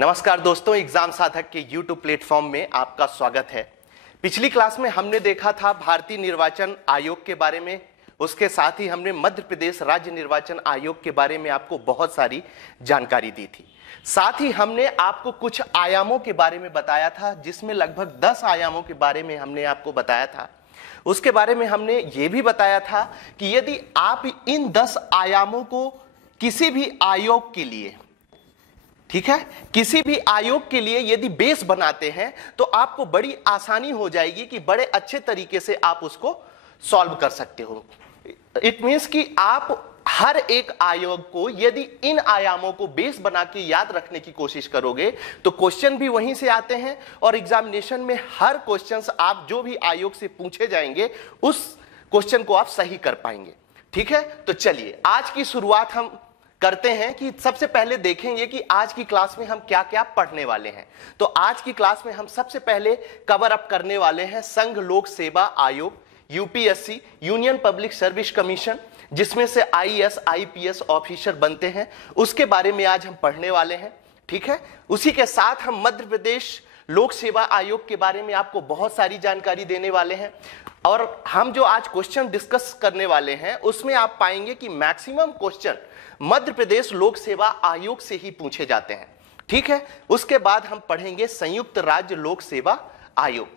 नमस्कार दोस्तों, एग्जाम साधक के YouTube प्लेटफॉर्म में आपका स्वागत है। पिछली क्लास में हमने देखा था भारतीय निर्वाचन आयोग के बारे में, उसके साथ ही हमने मध्य प्रदेश राज्य निर्वाचन आयोग के बारे में आपको बहुत सारी जानकारी दी थी। साथ ही हमने आपको कुछ आयामों के बारे में बताया था, जिसमें लगभग 10 आयामों के बारे में हमने आपको बताया था। उसके बारे में हमने ये भी बताया था कि यदि आप इन 10 आयामों को किसी भी आयोग के लिए, ठीक है, किसी भी आयोग के लिए यदि बेस बनाते हैं तो आपको बड़ी आसानी हो जाएगी कि बड़े अच्छे तरीके से आप उसको सॉल्व कर सकते हो। इट मींस कि आप हर एक आयोग को यदि इन आयामों को बेस बना के याद रखने की कोशिश करोगे तो क्वेश्चन भी वहीं से आते हैं और एग्जामिनेशन में हर क्वेश्चंस आप जो भी आयोग से पूछे जाएंगे उस क्वेश्चन को आप सही कर पाएंगे। ठीक है, तो चलिए आज की शुरुआत हम करते हैं कि सबसे पहले देखेंगे कि आज की क्लास में हम क्या क्या पढ़ने वाले हैं। तो आज की क्लास में हम सबसे पहले कवर अप करने वाले हैं संघ लोक सेवा आयोग, UPSC, union public service commission, जिसमें से आईएएस आईपीएस ऑफिसर बनते हैं, उसके बारे में आज हम पढ़ने वाले हैं। ठीक है, उसी के साथ हम मध्य प्रदेश लोक सेवा आयोग के बारे में आपको बहुत सारी जानकारी देने वाले हैं और हम जो आज क्वेश्चन डिस्कस करने वाले हैं उसमें आप पाएंगे कि मैक्सिमम क्वेश्चन मध्य प्रदेश लोक सेवा आयोग से ही पूछे जाते हैं। ठीक है, उसके बाद हम पढ़ेंगे संयुक्त राज्य लोक सेवा आयोग।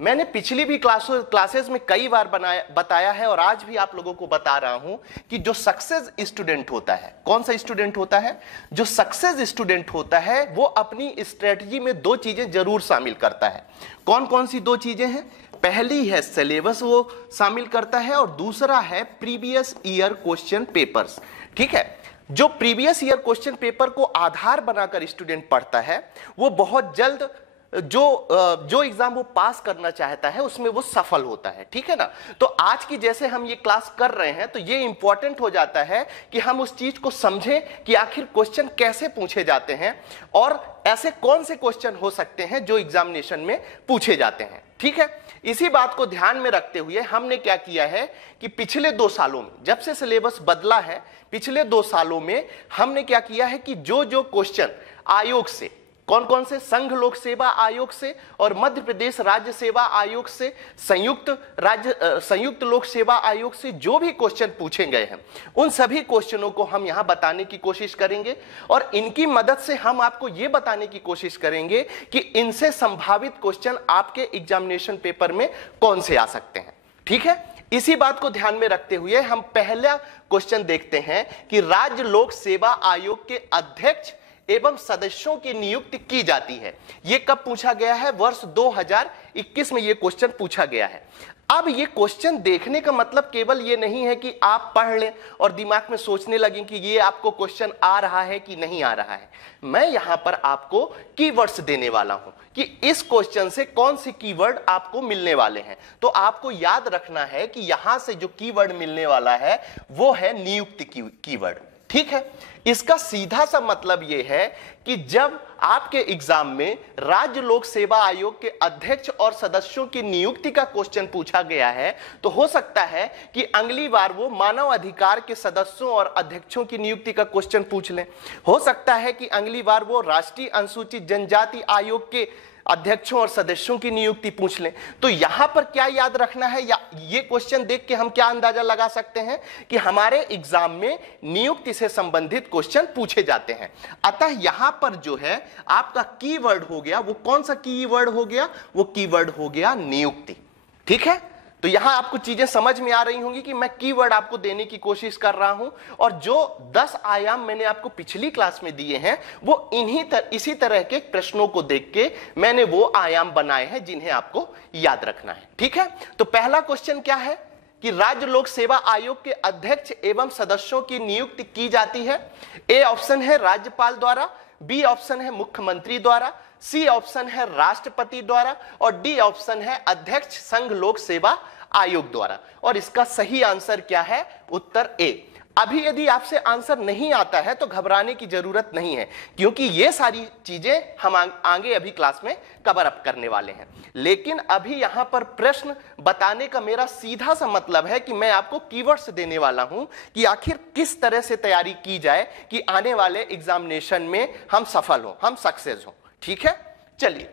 मैंने पिछली भी क्लासेस में कई बार बताया है और आज भी आप लोगों को बता रहा हूं कि जो सक्सेस स्टूडेंट होता है, कौन सा स्टूडेंट होता है? जो सक्सेस स्टूडेंट होता है वो अपनी स्ट्रेटजी में 2 चीजें जरूर शामिल करता है। कौन कौन सी 2 चीजें हैं? पहली है सिलेबस, वो शामिल करता है, और दूसरा है प्रीवियस ईयर क्वेश्चन पेपर्स। ठीक है, जो प्रीवियस ईयर क्वेश्चन पेपर को आधार बनाकर स्टूडेंट पढ़ता है वो बहुत जल्द जो एग्जाम वो पास करना चाहता है उसमें वो सफल होता है। ठीक है ना, तो आज की जैसे हम ये क्लास कर रहे हैं तो ये इंपॉर्टेंट हो जाता है कि हम उस चीज को समझें कि आखिर क्वेश्चन कैसे पूछे जाते हैं और ऐसे कौन से क्वेश्चन हो सकते हैं जो एग्जामिनेशन में पूछे जाते हैं। ठीक है, इसी बात को ध्यान में रखते हुए हमने क्या किया है कि पिछले 2 सालों में, जब से सिलेबस बदला है, पिछले 2 सालों में हमने क्या किया है कि जो जो क्वेश्चन आयोग से, कौन कौन से? संघ लोक सेवा आयोग से और मध्य प्रदेश राज्य सेवा आयोग से, संयुक्त लोक सेवा आयोग से जो भी क्वेश्चन पूछे गए हैं उन सभी क्वेश्चनों को हम यहां बताने की कोशिश करेंगे और इनकी मदद से हम आपको यह बताने की कोशिश करेंगे कि इनसे संभावित क्वेश्चन आपके एग्जामिनेशन पेपर में कौन से आ सकते हैं। ठीक है, इसी बात को ध्यान में रखते हुए हम पहला क्वेश्चन देखते हैं कि राज्य लोक सेवा आयोग के अध्यक्ष एवं सदस्यों की नियुक्ति की जाती है। यह कब पूछा गया है? वर्ष 2021 में यह क्वेश्चन पूछा गया है। अब ये क्वेश्चन देखने का मतलब केवल ये नहीं है कि आप पढ़ लें और दिमाग में सोचने लगें कि ये आपको क्वेश्चन आ रहा है कि नहीं आ रहा है। मैं यहां पर आपको कीवर्ड्स देने वाला हूं कि इस क्वेश्चन से कौन सी कीवर्ड आपको मिलने वाले हैं। तो आपको याद रखना है कि यहां से जो कीवर्ड मिलने वाला है वो है नियुक्ति कीवर्ड। ठीक है, इसका सीधा सा मतलब यह है कि जब आपके एग्जाम में राज्य लोक सेवा आयोग के अध्यक्ष और सदस्यों की नियुक्ति का क्वेश्चन पूछा गया है तो हो सकता है कि अगली बार वो मानव अधिकार के सदस्यों और अध्यक्षों की नियुक्ति का क्वेश्चन पूछ लें। हो सकता है कि अगली बार वो राष्ट्रीय अनुसूचित जनजाति आयोग के अध्यक्षों और सदस्यों की नियुक्ति पूछ लें। तो यहां पर क्या याद रखना है, या ये क्वेश्चन देख के हम क्या अंदाजा लगा सकते हैं कि हमारे एग्जाम में नियुक्ति से संबंधित क्वेश्चन पूछे जाते हैं। अतः यहां पर जो है आपका कीवर्ड हो गया, वो कौन सा कीवर्ड हो गया? वो कीवर्ड हो गया नियुक्ति। ठीक है, तो यहां आपको चीजें समझ में आ रही होंगी कि मैं कीवर्ड आपको देने की कोशिश कर रहा हूं और जो 10 आयाम मैंने आपको पिछली क्लास में दिए हैं वो इसी तरह के प्रश्नों को देख के मैंने वो आयाम बनाए हैं जिन्हें आपको याद रखना है। ठीक है, तो पहला क्वेश्चन क्या है कि राज्य लोक सेवा आयोग के अध्यक्ष एवं सदस्यों की नियुक्ति की जाती है। ए ऑप्शन है राज्यपाल द्वारा, बी ऑप्शन है मुख्यमंत्री द्वारा, सी ऑप्शन है राष्ट्रपति द्वारा और डी ऑप्शन है अध्यक्ष संघ लोक सेवा आयोग द्वारा। और इसका सही आंसर क्या है? उत्तर ए। अभी यदि आपसे आंसर नहीं आता है तो घबराने की जरूरत नहीं है, क्योंकि ये सारी चीजें हम आगे अभी क्लास में कवर अप करने वाले हैं। लेकिन अभी यहां पर प्रश्न बताने का मेरा सीधा सा मतलब है कि मैं आपको कीवर्ड्स देने वाला हूं कि आखिर किस तरह से तैयारी की जाए कि आने वाले एग्जामिनेशन में हम सफल हो, हम सक्सेस हो। ठीक है, चलिए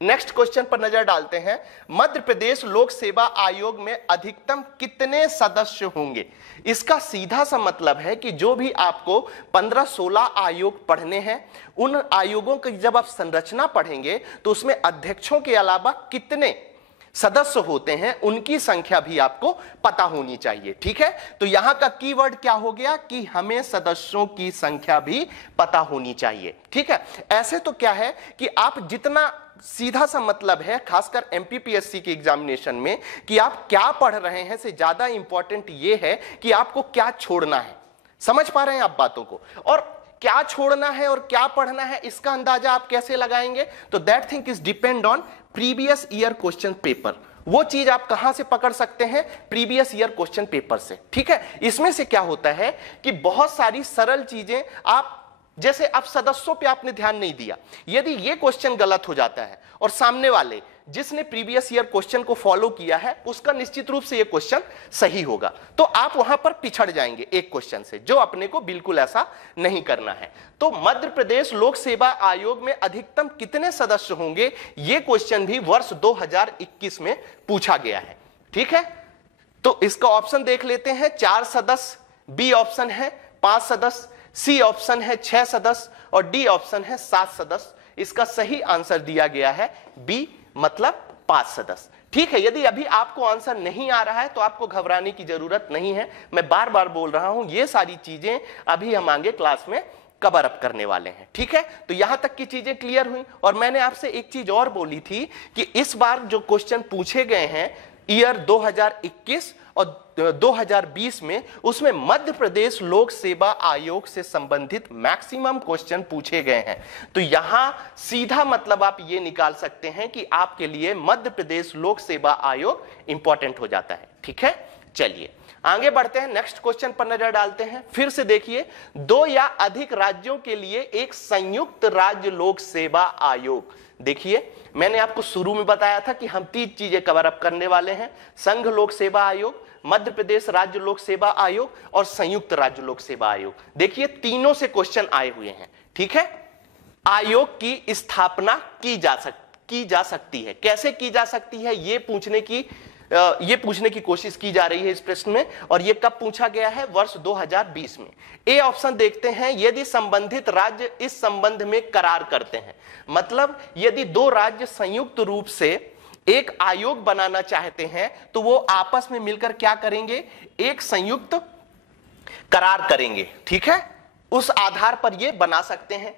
नेक्स्ट क्वेश्चन पर नजर डालते हैं। मध्य प्रदेश लोक सेवा आयोग में अधिकतम कितने सदस्य होंगे? इसका सीधा सा मतलब है कि जो भी आपको 15-16 आयोग पढ़ने हैं, उन आयोगों की जब आप संरचना पढ़ेंगे तो उसमें अध्यक्षों के अलावा कितने सदस्य होते हैं उनकी संख्या भी आपको पता होनी चाहिए। ठीक है, तो यहां का कीवर्ड क्या हो गया कि हमें सदस्यों की संख्या भी पता होनी चाहिए। ठीक है, ऐसे तो क्या है कि आप जितना, सीधा सा मतलब है खासकर एमपीपीएससी के एग्जामिनेशन में, कि आप क्या पढ़ रहे हैं से ज्यादा इंपॉर्टेंट यह है कि आपको क्या छोड़ना है। समझ पा रहे हैं आप बातों को? और क्या छोड़ना है और क्या पढ़ना है इसका अंदाजा आप कैसे लगाएंगे? तो that thing is depend on previous year question paper. वो चीज आप कहां से पकड़ सकते हैं? प्रीवियस ईयर क्वेश्चन पेपर से। ठीक है, इसमें से क्या होता है कि बहुत सारी सरल चीजें आप, जैसे अब सदस्यों पे आपने ध्यान नहीं दिया, यदि ये क्वेश्चन गलत हो जाता है और सामने वाले जिसने प्रीवियस ईयर क्वेश्चन को फॉलो किया है उसका निश्चित रूप से ये क्वेश्चन सही होगा, तो आप वहां पर पिछड़ जाएंगे एक क्वेश्चन से, जो अपने को बिल्कुल ऐसा नहीं करना है। तो मध्य प्रदेश लोक सेवा आयोग में अधिकतम कितने सदस्य होंगे, ये क्वेश्चन भी वर्ष 2021 में पूछा गया है। ठीक है, तो इसका ऑप्शन देख लेते हैं। 4 सदस्य, बी ऑप्शन है 5 सदस्य, सी ऑप्शन है 6 सदस्य और डी ऑप्शन है 7 सदस्य। इसका सही आंसर दिया गया है बी, मतलब 5 सदस्य। ठीक है, यदि अभी आपको आंसर नहीं आ रहा है तो आपको घबराने की जरूरत नहीं है। मैं बार बार बोल रहा हूं, ये सारी चीजें अभी हम आगे क्लास में कवर अप करने वाले हैं। ठीक है, तो यहां तक की चीजें क्लियर हुई। और मैंने आपसे एक चीज और बोली थी कि इस बार जो क्वेश्चन पूछे गए हैं ईयर 2021 और 2020 में, उसमें मध्य प्रदेश लोक सेवा आयोग से संबंधित मैक्सिमम क्वेश्चन पूछे गए हैं। तो यहां सीधा मतलब आप ये निकाल सकते हैं कि आपके लिए मध्य प्रदेश लोक सेवा आयोग इंपॉर्टेंट हो जाता है। ठीक है, चलिए आगे बढ़ते हैं, नेक्स्ट क्वेश्चन पर नजर डालते हैं। फिर से देखिए, 2 या अधिक राज्यों के लिए एक संयुक्त राज्य लोक सेवा आयोग। देखिए, मैंने आपको शुरू में बताया था कि हम 3 चीजें कवर अप करने वाले हैं: संघ लोक सेवा आयोग, मध्य प्रदेश राज्य लोक सेवा आयोग और संयुक्त राज्य लोक सेवा आयोग। देखिए, तीनों से क्वेश्चन आए हुए हैं। ठीक है, आयोग की स्थापना की जा सकती है। कैसे की जा सकती है, ये पूछने की कोशिश की जा रही है इस प्रश्न में। और ये कब पूछा गया है? वर्ष 2020 में। ए ऑप्शन देखते हैं, यदि संबंधित राज्य इस संबंध में करार करते हैं। मतलब यदि 2 राज्य संयुक्त रूप से एक आयोग बनाना चाहते हैं तो वो आपस में मिलकर क्या करेंगे? एक संयुक्त करार करेंगे। ठीक है, उस आधार पर ये बना सकते हैं।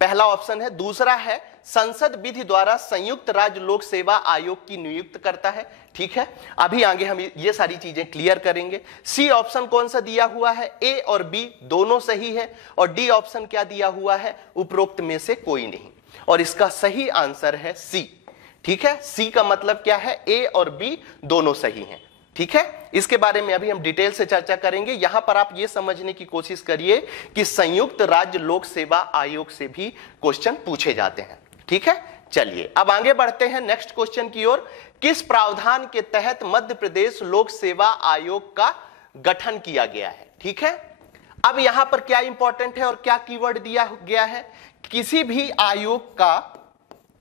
पहला ऑप्शन है। दूसरा है, संसद विधि द्वारा संयुक्त राज्य लोक सेवा आयोग की नियुक्त करता है। ठीक है, अभी आगे हम ये सारी चीजें क्लियर करेंगे। सी ऑप्शन कौन सा दिया हुआ है? ए और बी दोनों सही है। और डी ऑप्शन क्या दिया हुआ है? उपरोक्त में से कोई नहीं। और इसका सही आंसर है सी। ठीक है, सी का मतलब क्या है? ए और बी दोनों सही हैं। ठीक है, इसके बारे में अभी हम डिटेल से चर्चा करेंगे। यहां पर आप यह समझने की कोशिश करिए कि संयुक्त राज्य लोक सेवा आयोग से भी क्वेश्चन पूछे जाते हैं। ठीक है, चलिए अब आगे बढ़ते हैं नेक्स्ट क्वेश्चन की ओर। किस प्रावधान के तहत मध्य प्रदेश लोक सेवा आयोग का गठन किया गया है? ठीक है, अब यहां पर क्या इंपॉर्टेंट है और क्या कीवर्ड दिया गया है? किसी भी आयोग का,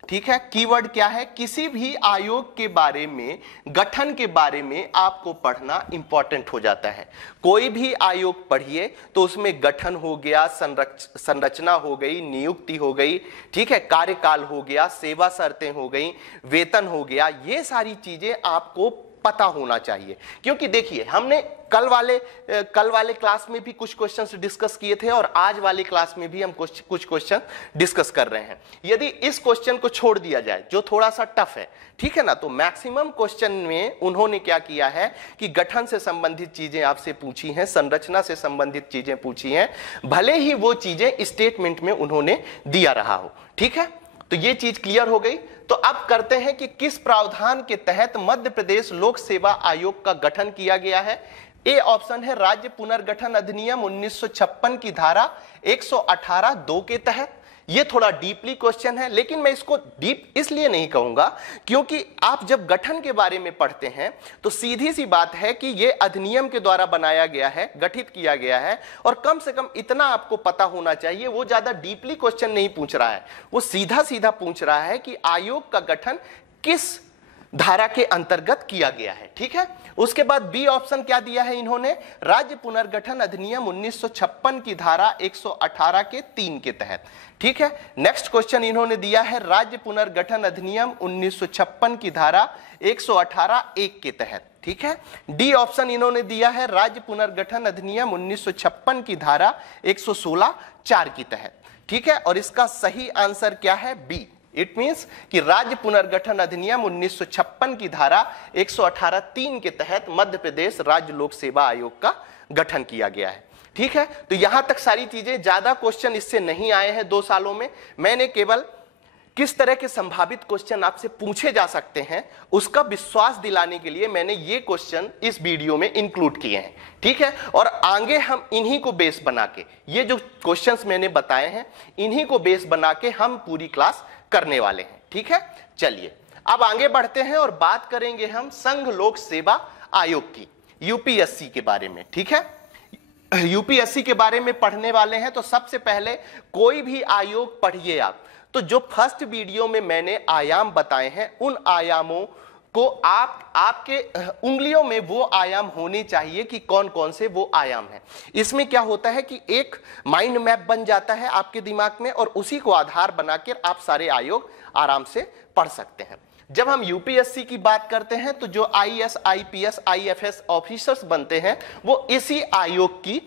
ठीक है, कीवर्ड क्या है? किसी भी आयोग के बारे में, गठन के बारे में आपको पढ़ना इंपॉर्टेंट हो जाता है। कोई भी आयोग पढ़िए तो उसमें गठन हो गया, संरचना हो गई, नियुक्ति हो गई, ठीक है, कार्यकाल हो गया, सेवा शर्तें हो गई, वेतन हो गया, ये सारी चीजें आपको पता होना चाहिए। क्योंकि देखिए, हमने कल वाले क्लास में भी कुछ क्वेश्चंस डिस्कस किए थे और आज वाले क्लास में भी हम कुछ क्वेश्चन डिस्कस कर रहे हैं। यदि इस क्वेश्चन को छोड़ दिया जाए जो थोड़ा सा टफ है, ठीक है ना, तो मैक्सिमम क्वेश्चन में उन्होंने क्या किया है कि गठन से संबंधित चीजें आपसे पूछी हैं, संरचना से संबंधित चीजें पूछी हैं, भले ही वो चीजें स्टेटमेंट में उन्होंने दिया रहा हो। ठीक है, तो ये चीज क्लियर हो गई। तो अब करते हैं कि किस प्रावधान के तहत मध्य प्रदेश लोक सेवा आयोग का गठन किया गया है। ए ऑप्शन है राज्य पुनर्गठन अधिनियम 1956 की धारा 118 2 के तहत। ये थोड़ा डीपली क्वेश्चन है, लेकिन मैं इसको डीप इसलिए नहीं कहूंगा क्योंकि आप जब गठन के बारे में पढ़ते हैं तो सीधी सी बात है कि ये अधिनियम के द्वारा बनाया गया है, गठित किया गया है, और कम से कम इतना आपको पता होना चाहिए। वो ज्यादा डीपली क्वेश्चन नहीं पूछ रहा है, वो सीधा सीधा पूछ रहा है कि आयोग का गठन किस धारा के अंतर्गत किया गया है। ठीक है, उसके बाद बी ऑप्शन क्या दिया है इन्होंने, राज्य पुनर्गठन अधिनियम 1956 की धारा 118 के 3 के तहत। ठीक है, नेक्स्ट क्वेश्चन इन्होंने दिया है राज्य पुनर्गठन अधिनियम 1956 की धारा 118 1 के तहत। ठीक है, डी ऑप्शन इन्होंने दिया है राज्य पुनर्गठन अधिनियम 1956 की धारा 116 4 के तहत। ठीक है, और इसका सही आंसर क्या है, बी। इट मींस कि राज्य पुनर्गठन अधिनियम 1956 की धारा 118 3 के तहत मध्य प्रदेश राज्य लोक सेवा आयोग का गठन किया गया है। ठीक है, तो यहां तक सारी चीजें, ज्यादा क्वेश्चन इससे नहीं आए हैं 2 सालों में। मैंने केवल किस तरह के संभावित क्वेश्चन आपसे पूछे जा सकते हैं उसका विश्वास दिलाने के लिए मैंने ये क्वेश्चन इस वीडियो में इंक्लूड किए हैं। ठीक है, और आगे हम इन्हीं को बेस बना के, ये जो क्वेश्चंस मैंने बताए हैं इन्हीं को बेस बना के हम पूरी क्लास करने वाले हैं। ठीक है, चलिए अब आगे बढ़ते हैं और बात करेंगे हम संघ लोक सेवा आयोग की, यूपीएससी के बारे में। ठीक है, यूपीएससी के बारे में पढ़ने वाले हैं तो सबसे पहले कोई भी आयोग पढ़िए आप, तो जो फर्स्ट वीडियो में मैंने आयाम बताए हैं उन आयामों को आपके उंगलियों में वो आयाम होने चाहिए कि कौन कौन से वो आयाम हैं। इसमें क्या होता है कि एक माइंड मैप बन जाता है आपके दिमाग में और उसी को आधार बनाकर आप सारे आयोग आराम से पढ़ सकते हैं। जब हम यूपीएससी की बात करते हैं तो जो आईएएस, आईपीएस, आईएफएस ऑफिसर्स बनते हैं वो इसी आयोग की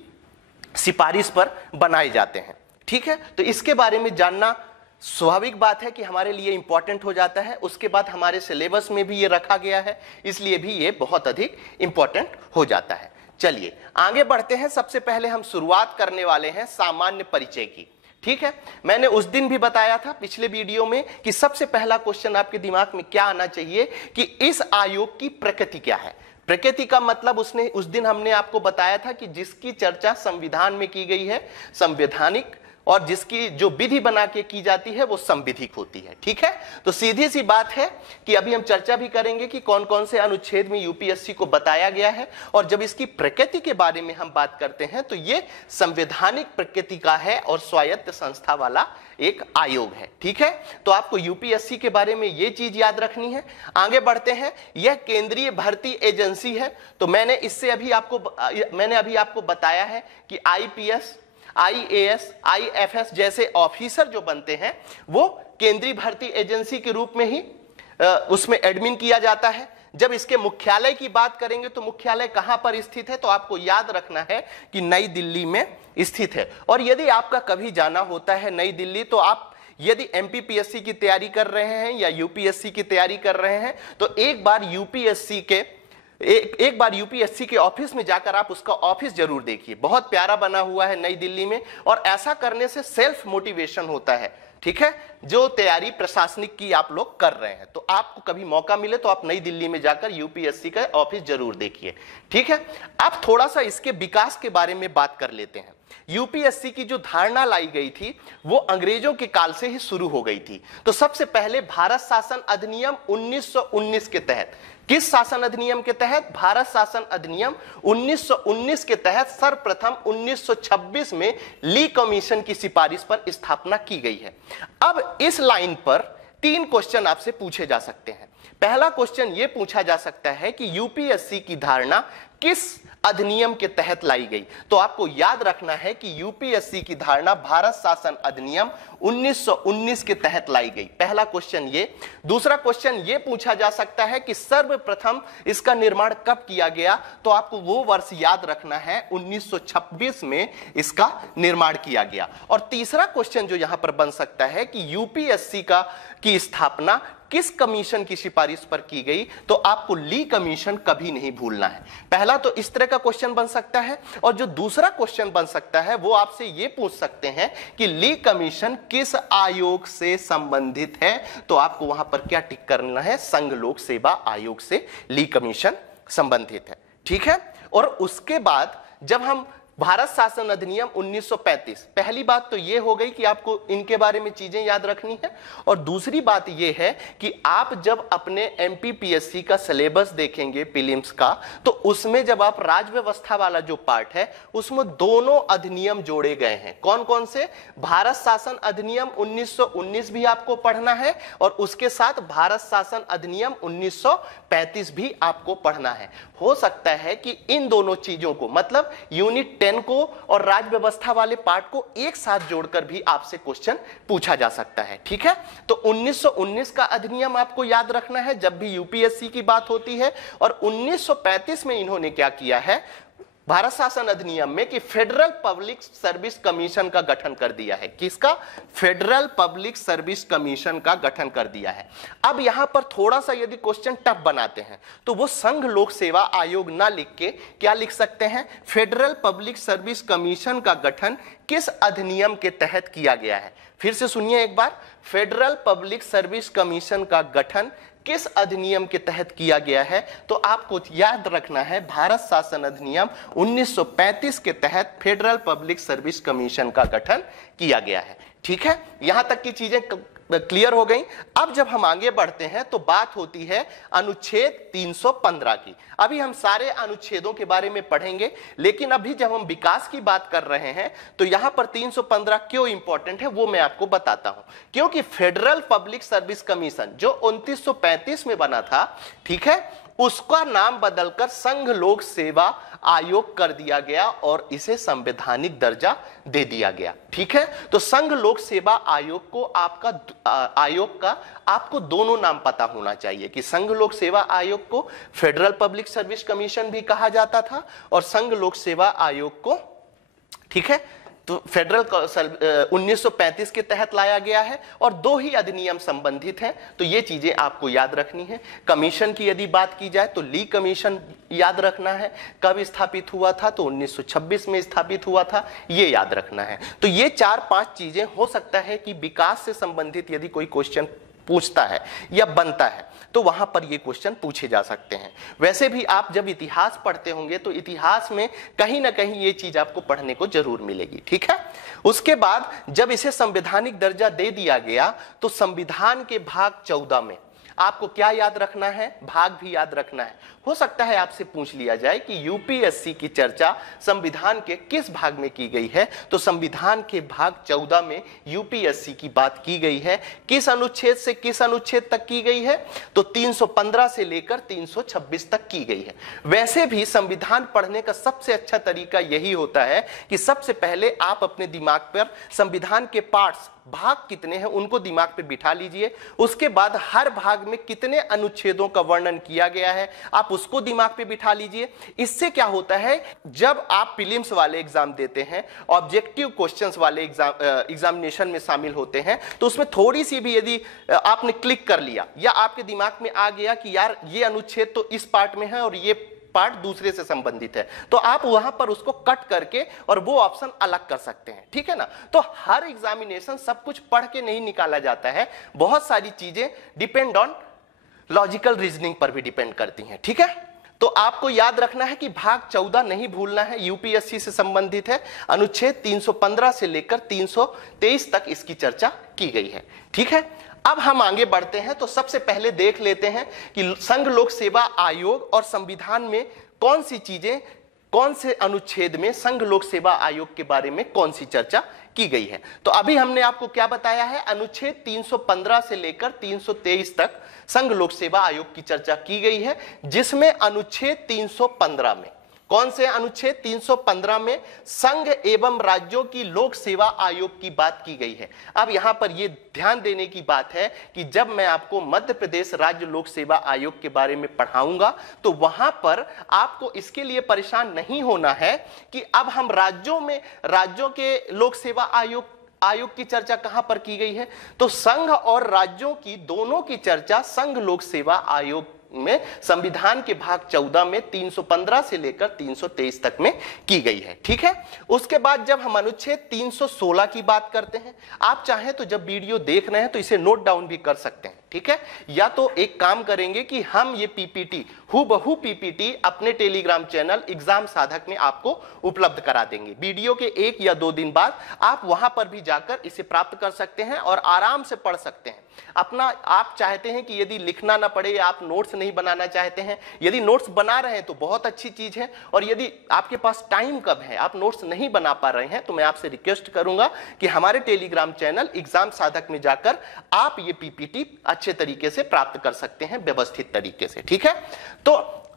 सिफारिश पर बनाए जाते हैं। ठीक है, तो इसके बारे में जानना स्वाभाविक बात है कि हमारे लिए इंपॉर्टेंट हो जाता है। उसके बाद हमारे सिलेबस में भी ये रखा गया है, इसलिए भी ये बहुत अधिक इंपॉर्टेंट हो जाता है। चलिए आगे बढ़ते हैं। सबसे पहले हम शुरुआत करने वाले हैं सामान्य परिचय की। ठीक है, मैंने उस दिन भी बताया था पिछले वीडियो में कि सबसे पहला क्वेश्चन आपके दिमाग में क्या आना चाहिए कि इस आयोग की प्रकृति क्या है। प्रकृति का मतलब उस दिन हमने आपको बताया था कि जिसकी चर्चा संविधान में की गई है, संवैधानिक, और जिसकी जो विधि बना के की जाती है वो संविधिक होती है। ठीक है, तो सीधी सी बात है कि अभी हम चर्चा भी करेंगे कि कौन कौन से अनुच्छेद में यूपीएससी को बताया गया है, और जब इसकी प्रकृति के बारे में हम बात करते हैं तो ये संवैधानिक प्रकृति का है और स्वायत्त संस्था वाला एक आयोग है। ठीक है, तो आपको यूपीएससी के बारे में ये चीज याद रखनी है। आगे बढ़ते हैं। यह केंद्रीय भर्ती एजेंसी है, तो मैंने अभी आपको बताया है कि आईपीएस, आईएएस, आईएफएस जैसे ऑफिसर जो बनते हैं वो केंद्रीय भर्ती एजेंसी के रूप में ही उसमें एडमिन किया जाता है। जब इसके मुख्यालय की बात करेंगे तो मुख्यालय कहां पर स्थित है, तो आपको याद रखना है कि नई दिल्ली में स्थित है। और यदि आपका कभी जाना होता है नई दिल्ली, तो आप यदि एमपीपीएससी की तैयारी कर रहे हैं या यूपीएससी की तैयारी कर रहे हैं तो एक बार यूपीएससी के ऑफिस में जाकर आप उसका ऑफिस जरूर देखिए। बहुत प्यारा बना हुआ है नई दिल्ली में, और ऐसा करने से सेल्फ मोटिवेशन होता है। ठीक है, जो तैयारी प्रशासनिक की आप लोग कर रहे हैं, तो आपको कभी मौका मिले तो आप नई दिल्ली में जाकर यूपीएससी का ऑफिस जरूर देखिए। ठीक है, अब थोड़ा सा इसके विकास के बारे में बात कर लेते हैं। यूपीएससी की जो धारणा लाई गई थी वो अंग्रेजों के काल से ही शुरू हो गई थी। तो सबसे पहले भारत शासन अधिनियम 1919 के तहत, किस शासन अधिनियम के तहत, भारत शासन अधिनियम 1919 के तहत सर्वप्रथम 1926 में ली कमीशन की सिफारिश पर स्थापना की गई है। अब इस लाइन पर 3 क्वेश्चन आपसे पूछे जा सकते हैं। पहला क्वेश्चन यह पूछा जा सकता है कि यूपीएससी की धारणा किस अधिनियम के तहत लाई गई, तो आपको याद रखना है कि यूपीएससी की धारणा भारत शासन अधिनियम 1919 के तहत लाई गई। पहला क्वेश्चन ये। दूसरा क्वेश्चन ये पूछा जा सकता है कि सर्वप्रथम इसका निर्माण कब किया गया, तो आपको वो वर्ष याद रखना है 1926 में इसका निर्माण किया गया। और तीसरा क्वेश्चन जो यहां पर बन सकता है कि यूपीएससी की स्थापना किस कमीशन की सिफारिश पर की गई, तो आपको ली कमीशन कभी नहीं भूलना है। पहला तो इस तरह का क्वेश्चन बन सकता है, और जो दूसरा क्वेश्चन बन सकता है वो आपसे ये पूछ सकते हैं कि ली कमीशन किस आयोग से संबंधित है, तो आपको वहां पर क्या टिक करना है, संघ लोक सेवा आयोग से ली कमीशन संबंधित है। ठीक है, और उसके बाद जब हम भारत शासन अधिनियम 1935, पहली बात तो यह हो गई कि आपको इनके बारे में चीजें याद रखनी है, और दूसरी बात यह है कि आप जब अपने एमपीपीएससी का सिलेबस देखेंगे प्रीलिम्स का, तो उसमें जब आप राज्य व्यवस्था वाला जो पार्ट है उसमें दोनों अधिनियम जोड़े गए हैं। कौन कौन से? भारत शासन अधिनियम 1919 भी आपको पढ़ना है और उसके साथ भारत शासन अधिनियम 1935 भी आपको पढ़ना है। हो सकता है कि इन दोनों चीजों को, मतलब यूनिट 10 को और राज्य व्यवस्था वाले पार्ट को एक साथ जोड़कर भी आपसे क्वेश्चन पूछा जा सकता है। ठीक है, तो 1919 का अधिनियम आपको याद रखना है जब भी यूपीएससी की बात होती है। और 1935 में इन्होंने क्या किया है भारत शासन अधिनियम में कि फेडरल पब्लिक सर्विस कमीशन का गठन कर दिया है। किसका? फेडरल पब्लिक सर्विस कमीशन का गठन कर दिया है। अब यहां पर थोड़ा सा यदि क्वेश्चन टफ बनाते हैं तो वो संघ लोक सेवा आयोग ना लिख के क्या लिख सकते हैं? फेडरल पब्लिक सर्विस कमीशन का गठन किस अधिनियम के तहत किया गया है? फिर से सुनिए एक बार, फेडरल पब्लिक सर्विस कमीशन का गठन किस अधिनियम के तहत किया गया है? तो आपको याद रखना है भारत शासन अधिनियम 1935 के तहत फेडरल पब्लिक सर्विस कमीशन का गठन किया गया है। ठीक है, यहां तक की चीजें क्लियर हो गई। अब जब हम आगे बढ़ते हैं तो बात होती है अनुच्छेद 315 की। अभी हम सारे अनुच्छेदों के बारे में पढ़ेंगे, लेकिन अभी जब हम विकास की बात कर रहे हैं तो यहां पर 315 क्यों इंपॉर्टेंट है वो मैं आपको बताता हूं। क्योंकि फेडरल पब्लिक सर्विस कमीशन जो 2935 में बना था, ठीक है, उसका नाम बदलकर संघ लोक सेवा आयोग कर दिया गया और इसे संवैधानिक दर्जा दे दिया गया। ठीक है, तो संघ लोक सेवा आयोग को आपको दोनों नाम पता होना चाहिए कि संघ लोक सेवा आयोग को फेडरल पब्लिक सर्विस कमीशन भी कहा जाता था और संघ लोक सेवा आयोग को, ठीक है, तो फेडरल 1935 के तहत लाया गया है और दो ही अधिनियम संबंधित हैं। तो ये चीजें आपको याद रखनी है। कमीशन की यदि बात की जाए तो ली कमीशन याद रखना है। कब स्थापित हुआ था? तो 1926 में स्थापित हुआ था, ये याद रखना है। तो ये 4-5 चीजें हो सकता है कि विकास से संबंधित यदि कोई क्वेश्चन पूछता है या बनता है तो वहां पर ये क्वेश्चन पूछे जा सकते हैं। वैसे भी आप जब इतिहास पढ़ते होंगे तो इतिहास में कहीं ना कहीं ये चीज आपको पढ़ने को जरूर मिलेगी। ठीक है, उसके बाद जब इसे संवैधानिक दर्जा दे दिया गया तो संविधान के भाग 14 में आपको क्या याद रखना है? भाग भी याद रखना है। हो सकता है आपसे पूछ लिया जाए कि यूपीएससी की चर्चा संविधान के किस भाग में की गई है? तो संविधान के भाग 14 में यूपीएससी की बात की गई है। किस अनुच्छेद से किस अनुच्छेद तक की गई है? तो 315 से लेकर 326 तक की गई है। वैसे भी संविधान पढ़ने का सबसे अच्छा तरीका यही होता है कि सबसे पहले आप अपने दिमाग पर संविधान के पार्ट्स, भाग कितने हैं उनको दिमाग पे बिठा लीजिए। उसके बाद हर भाग में कितने अनुच्छेदों का वर्णन किया गया है आप उसको दिमाग पे बिठा लीजिए। इससे क्या होता है, जब आप प्रीलिम्स वाले एग्जाम देते हैं, ऑब्जेक्टिव क्वेश्चंस वाले एग्जामिनेशन में शामिल होते हैं, तो उसमें थोड़ी सी भी यदि आपने क्लिक कर लिया या आपके दिमाग में आ गया कि यार ये अनुच्छेद तो इस पार्ट में है और ये पार्ट दूसरे से संबंधित है, तो आप वहां पर उसको कट करके और वो ऑप्शन अलग कर सकते हैं। ठीक है ना, तो हर एग्जामिनेशन सब कुछ पढ़ के नहीं निकाला जाता है। बहुत सारी चीजें डिपेंड ऑन लॉजिकल रीजनिंग पर भी डिपेंड करती हैं। ठीक है, तो आपको याद रखना है कि भाग 14 नहीं भूलना है, यूपीएससी से संबंधित है। अनुच्छेद 315 से लेकर 323 तक इसकी चर्चा की गई है। ठीक है, अब हम आगे बढ़ते हैं तो सबसे पहले देख लेते हैं कि संघ लोक सेवा आयोग और संविधान में कौन सी चीजें, कौन से अनुच्छेद में संघ लोक सेवा आयोग के बारे में कौन सी चर्चा की गई है। तो अभी हमने आपको क्या बताया है, अनुच्छेद 315 से लेकर 323 तक संघ लोक सेवा आयोग की चर्चा की गई है, जिसमें अनुच्छेद 315 में, कौन से अनुच्छेद 315 में संघ एवं राज्यों की लोक सेवा आयोग की बात की गई है। अब यहां पर यह ध्यान देने की बात है कि जब मैं आपको मध्य प्रदेश राज्य लोक सेवा आयोग के बारे में पढ़ाऊंगा तो वहां पर आपको इसके लिए परेशान नहीं होना है कि अब हम राज्यों के लोक सेवा आयोग की चर्चा कहां पर की गई है। तो संघ और राज्यों की दोनों की चर्चा संघ लोक सेवा आयोग में संविधान के भाग 14 में 315 से लेकर 323 तक में की गई है। ठीक है, उसके बाद जब हम अनुच्छेद 316 की बात करते हैं, आप चाहें तो जब वीडियो देख रहे हैं तो इसे नोट डाउन भी कर सकते हैं। ठीक है। या तो एक काम करेंगे कि हम ये पीपीटी हूबहू पीपीटी अपने टेलीग्राम चैनल एग्जाम साधक में आपको उपलब्ध करा देंगे। वीडियो के 1 या 2 दिन बाद आप वहां पर भी जाकर इसे प्राप्त कर सकते हैं और आराम से पढ़ सकते हैं। अपना आप चाहते हैं कि यदि लिखना ना पड़े या आप नोट्स नहीं बनाना चाहते हैं, यदि नोट्स बना रहे हैं तो बहुत अच्छी चीज है, और यदि आपके पास टाइम कम है, आप नोट्स नहीं बना पा रहे हैं, तो मैं आपसे रिक्वेस्ट करूंगा कि हमारे टेलीग्राम चैनल एग्जाम साधक में जाकर आप ये पीपीटी अच्छे तरीके से प्राप्त कर सकते हैं, व्यवस्थित तरीके से, ठीक है। तो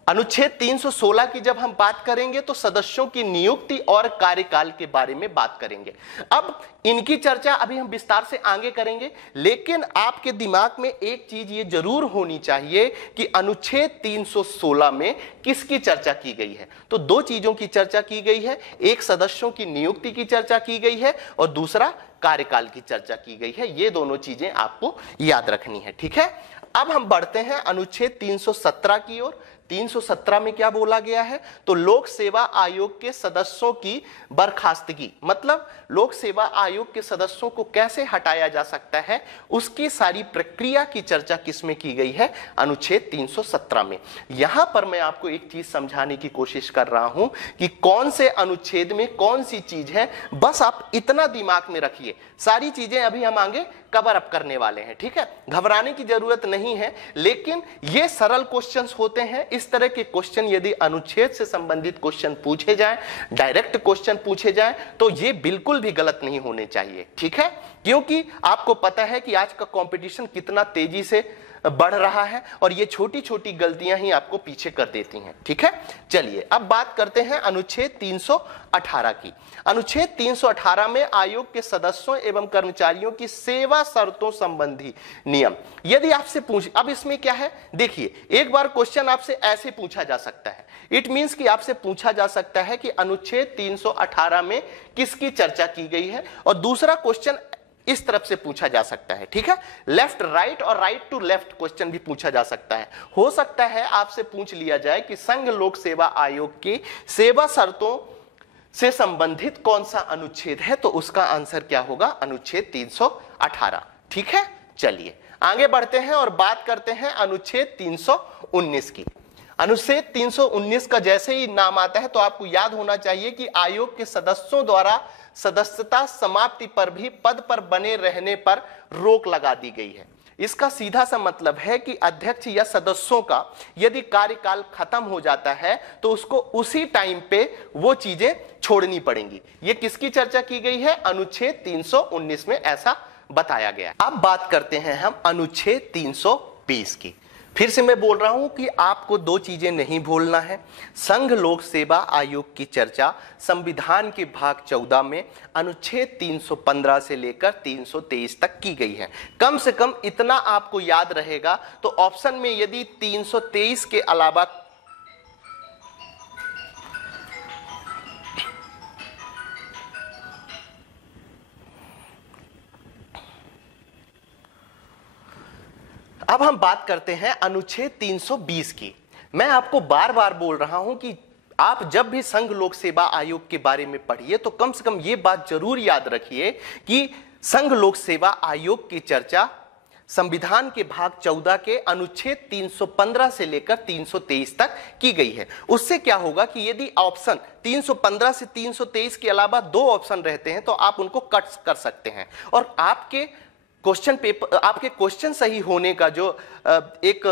अनुच्छेद 316 की जब हम बात करेंगे तो सदस्यों की नियुक्ति और कार्यकाल के बारे में बात करेंगे। अब इनकी चर्चा अभी हम विस्तार से आगे करेंगे, लेकिन आपके दिमाग में एक चीज ये जरूर होनी चाहिए कि अनुच्छेद 316 में किसकी चर्चा की गई है। तो 2 चीजों की चर्चा की गई है, एक सदस्यों की नियुक्ति की चर्चा की गई है और दूसरा कार्यकाल की चर्चा की गई है। ये दोनों चीजें आपको याद रखनी है, ठीक है। अब हम बढ़ते हैं अनुच्छेद 317 की ओर। 317 में क्या बोला गया है, तो लोक सेवा आयोग के सदस्यों की बर्खास्तगी, मतलब लोक सेवा आयोग के सदस्यों को कैसे हटाया जा सकता है, उसकी सारी प्रक्रिया की चर्चा किसमें की गई है, अनुच्छेद 317 में। यहां पर मैं आपको एक चीज समझाने की कोशिश कर रहा हूं कि कौन से अनुच्छेद में कौन सी चीज है, बस आप इतना दिमाग में रखिए। सारी चीजें अभी हम आगे कवर अप करने वाले हैं, ठीक है, घबराने की जरूरत नहीं है। लेकिन ये सरल क्वेश्चंस होते हैं। इस तरह के क्वेश्चन यदि अनुच्छेद से संबंधित क्वेश्चन पूछे जाएं, डायरेक्ट क्वेश्चन पूछे जाएं, तो ये बिल्कुल भी गलत नहीं होने चाहिए, ठीक है। क्योंकि आपको पता है कि आज का कंपटीशन कितना तेजी से बढ़ रहा है और ये छोटी छोटी गलतियां ही आपको पीछे कर देती हैं, ठीक है। चलिए अब बात करते हैं अनुच्छेद 318 की। अनुच्छेद 318 में आयोग के सदस्यों एवं कर्मचारियों की सेवा शर्तों संबंधी नियम। यदि आपसे पूछ, अब इसमें क्या है, देखिए, एक बार क्वेश्चन आपसे ऐसे पूछा जा सकता है, इट मींस कि आपसे पूछा जा सकता है कि अनुच्छेद 318 में किसकी चर्चा की गई है, और दूसरा क्वेश्चन इस तरफ से पूछा जा सकता है, ठीक है, लेफ्ट राइट और राइट टू लेफ्ट क्वेश्चन भी पूछा जा सकता है। हो सकता है आपसे पूछ लिया जाए कि संघ लोक सेवा आयोग की सेवा शर्तों से संबंधित कौन सा अनुच्छेद है, तो उसका आंसर क्या होगा, अनुच्छेद 318, ठीक है। चलिए आगे बढ़ते हैं और बात करते हैं अनुच्छेद 319 की। अनुच्छेद 319 का जैसे ही नाम आता है तो आपको याद होना चाहिए कि आयोग के सदस्यों द्वारा सदस्यता समाप्ति पर भी पद पर बने रहने पर रोक लगा दी गई है। इसका सीधा सा मतलब है कि अध्यक्ष या सदस्यों का यदि कार्यकाल खत्म हो जाता है तो उसको उसी टाइम पे वो चीजें छोड़नी पड़ेंगी। ये किसकी चर्चा की गई है, अनुच्छेद 319 में ऐसा बताया गया। अब बात करते हैं हम अनुच्छेद 320 की। फिर से मैं बोल रहा हूं कि आपको 2 चीजें नहीं भूलना है। संघ लोक सेवा आयोग की चर्चा संविधान के भाग 14 में अनुच्छेद 315 से लेकर 323 तक की गई है। कम से कम इतना आपको याद रहेगा। तो ऑप्शन में यदि 323 के अलावा अब हम बात करते हैं अनुच्छेद 320 की। मैं आपको बार बार बोल रहा हूं कि आप जब भी संघ लोक सेवा आयोग के बारे में पढ़िए तो कम से कम यह बात जरूर याद रखिए कि संघ लोक सेवा आयोग की चर्चा संविधान के भाग 14 के अनुच्छेद 315 से लेकर 323 तक की गई है। उससे क्या होगा कि यदि ऑप्शन 315 से 323 के अलावा 2 ऑप्शन रहते हैं तो आप उनको कट कर सकते हैं, और आपके क्वेश्चन पेपर, आपके क्वेश्चन सही होने का जो एक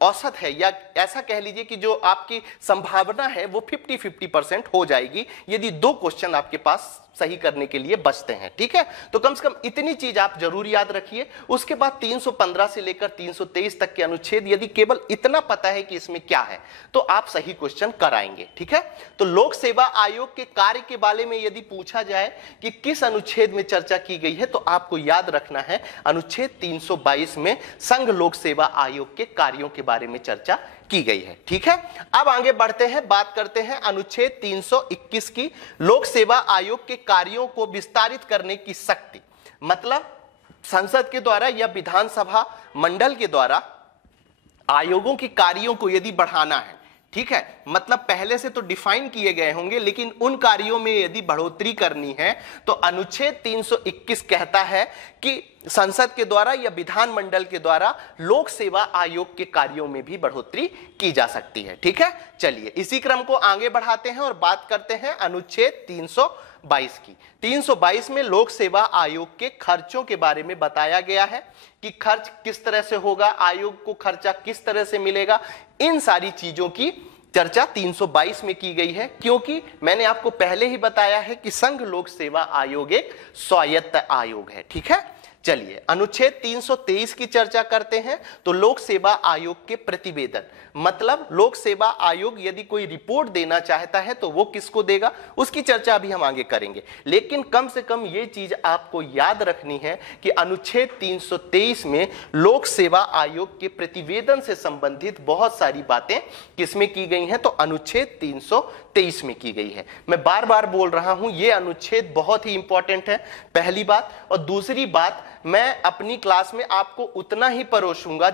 औसत है, या ऐसा कह लीजिए कि जो आपकी संभावना है वो 50-50% हो जाएगी यदि 2 क्वेश्चन आपके पास सही करने के लिए बचते हैं, ठीक है। तो कम से कम इतनी चीज आप जरूर याद रखिए। उसके बाद 315 से लेकर 323 तक के अनुच्छेद, यदि केवल इतना पता है कि इसमें क्या है तो आप सही क्वेश्चन कराएंगे, ठीक है। तो लोक सेवा आयोग के कार्य के बारे में यदि पूछा जाए कि किस अनुच्छेद में चर्चा की गई है तो आपको याद रखना है अनुच्छेद 322 में संघ लोक सेवा आयोग के कार्यों के बारे में चर्चा की गई है, ठीक है। अब आगे बढ़ते हैं, बात करते हैं अनुच्छेद 321 की, लोक सेवा आयोग के कार्यों को विस्तारित करने की शक्ति। मतलब संसद के द्वारा या विधानसभा मंडल के द्वारा आयोगों के कार्यों को यदि बढ़ाना है, ठीक है, मतलब पहले से तो डिफाइन किए गए होंगे, लेकिन उन कार्यों में यदि बढ़ोतरी करनी है तो अनुच्छेद 321 कहता है कि संसद के द्वारा या विधानमंडल के द्वारा लोक सेवा आयोग के कार्यों में भी बढ़ोतरी की जा सकती है। ठीक है, चलिए इसी क्रम को आगे बढ़ाते हैं और बात करते हैं अनुच्छेद 322 की। 322 में लोक सेवा आयोग के खर्चों के बारे में बताया गया है कि खर्च किस तरह से होगा, आयोग को खर्चा किस तरह से मिलेगा, इन सारी चीजों की चर्चा 322 में की गई है, क्योंकि मैंने आपको पहले ही बताया है कि संघ लोक सेवा आयोग एक स्वायत्त आयोग है। ठीक है, चलिए अनुच्छेद 323 की चर्चा करते हैं। तो लोक सेवा आयोग के प्रतिवेदन, मतलब लोक सेवा आयोग यदि कोई रिपोर्ट देना चाहता है तो वो किसको देगा, उसकी चर्चा अभी हम आगे करेंगे। लेकिन कम से कम ये चीज आपको याद रखनी है कि अनुच्छेद 323 में लोक सेवा आयोग के प्रतिवेदन से संबंधित बहुत सारी बातें किसमें की गई हैं, तो अनुच्छेद 323 में की गई है। मैं बार बार बोल रहा हूं, यह अनुच्छेद बहुत ही इंपॉर्टेंट है, पहली बात। और दूसरी बात, मैं अपनी क्लास में आपको उतना ही परोसूंगा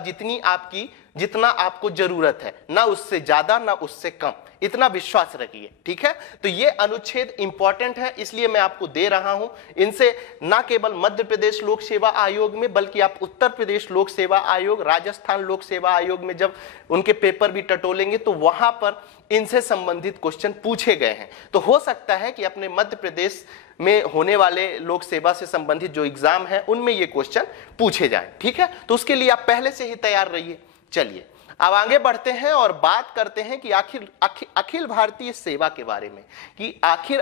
जितना आपको जरूरत है, ना उससे ज्यादा ना उससे कम, इतना विश्वास रखिए। ठीक है, तो ये अनुच्छेद इंपॉर्टेंट है, इसलिए मैं आपको दे रहा हूं। इनसे ना केवल मध्य प्रदेश लोक सेवा आयोग में, बल्कि आप उत्तर प्रदेश लोक सेवा आयोग, राजस्थान लोक सेवा आयोग में जब उनके पेपर भी टटोलेंगे तो वहां पर इनसे संबंधित क्वेश्चन पूछे गए हैं। तो हो सकता है कि अपने मध्य प्रदेश में होने वाले लोक सेवा से संबंधित जो एग्जाम है उनमें ये क्वेश्चन पूछे जाएं। ठीक है, तो उसके लिए आप पहले से ही तैयार रहिए। चलिए अब आगे बढ़ते हैं और बात करते हैं कि आखिर अखिल भारतीय सेवा के बारे में, कि आखिर